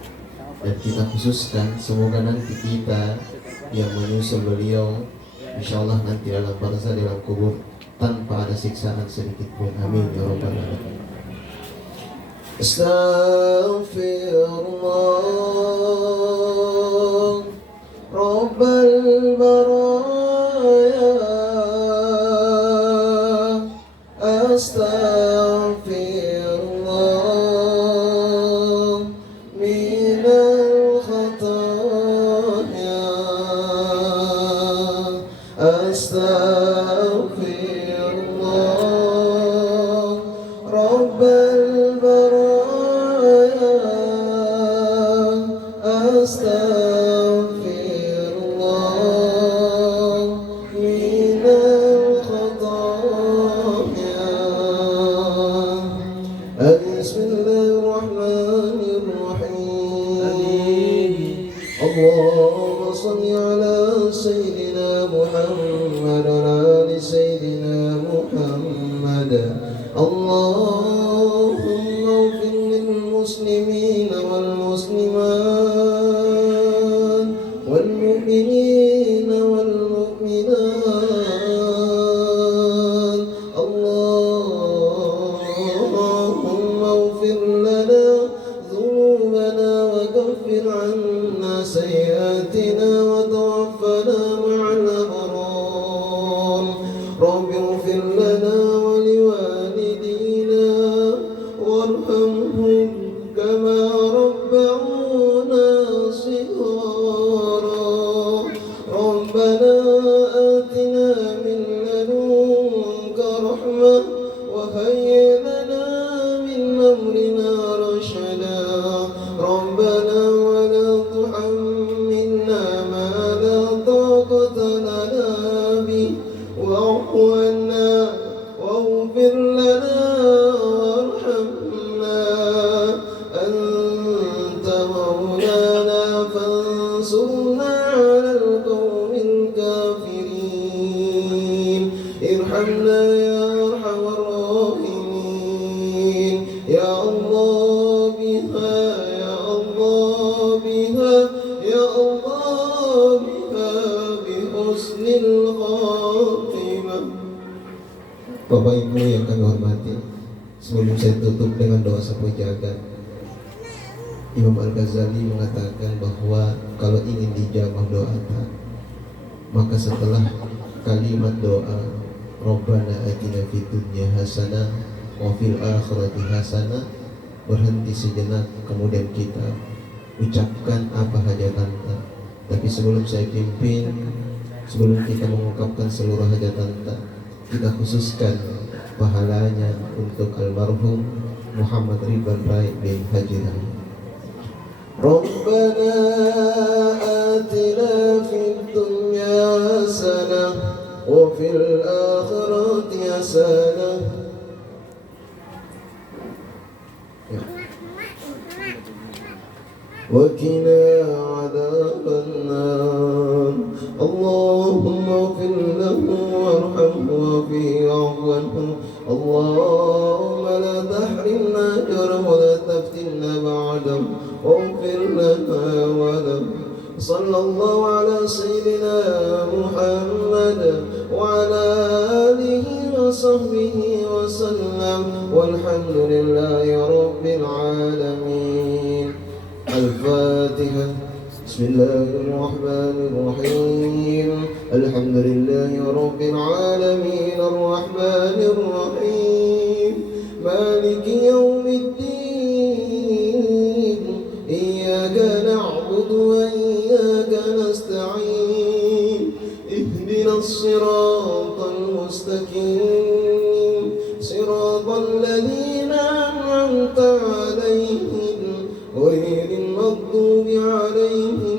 dan kita khususkan semoga nanti kita yang menyusul beliau insyaallah nanti dalam barzah, dalam kubur tanpa ada siksaan sedikit pun. Amin ya rabbal alamin. Astaghfirullah Rabbal baraya, astaghfirullah minal khataya, astaghfirullah Rabbal baraya, astaghfirullah Allahumma salli ala Sayyidina Muhammad wa ala Sayyidina Muhammad. Allahumma ighfir lil muslimin wal muslimat wal mu'minin wal mu'minat. Allahumma ighfir lana dhunubana wa kaffir 'anna سيئاتنا وتوفنا مع الأبرار. رب اغفر لنا ولوالدينا وارحمهم كما ربونا صغارا. ربنا آتنا من لدنك رحمة وهيئ لنا من أمرنا رشدا. ربنا واعف عنا واغفر لنا وارحمنا أنت مولانا فانصرنا على القوم الكافرين. ارحمنا يا أرحم الراحمين. يا الله بها، يا الله بها، يا الله بها بحسن Bapak Ibu yang kami hormati, sebelum saya tutup dengan doa sapu jagat, Imam Al-Ghazali mengatakan bahwa kalau ingin dijabah doa, maka setelah kalimat doa Rabbana atina fid dunya hasanah wa fil akhirati hasanah, berhenti sejenak, kemudian kita ucapkan apa hajatan kita. Tapi sebelum saya pimpin, sebelum kita mengungkapkan seluruh hajatan kita khususkan pahalanya untuk almarhum Muhammad Ridwan Baik bin Haji Ali. Rabbana atina fid dunya hasanah wa fil akhirati hasanah الله على سيدنا محمد وعلى آله وصحبه وسلم والحمد لله رب العالمين. الفاتحة. بسم الله الرحمن الرحيم. الحمد لله رب العالمين الرحمن الرحيم مالك يوم الدين إياك نعبد وإياك نستعين اهدنا الصراط المستقيم صراط الذين أنعمت عليهم غير المغضوب عليهم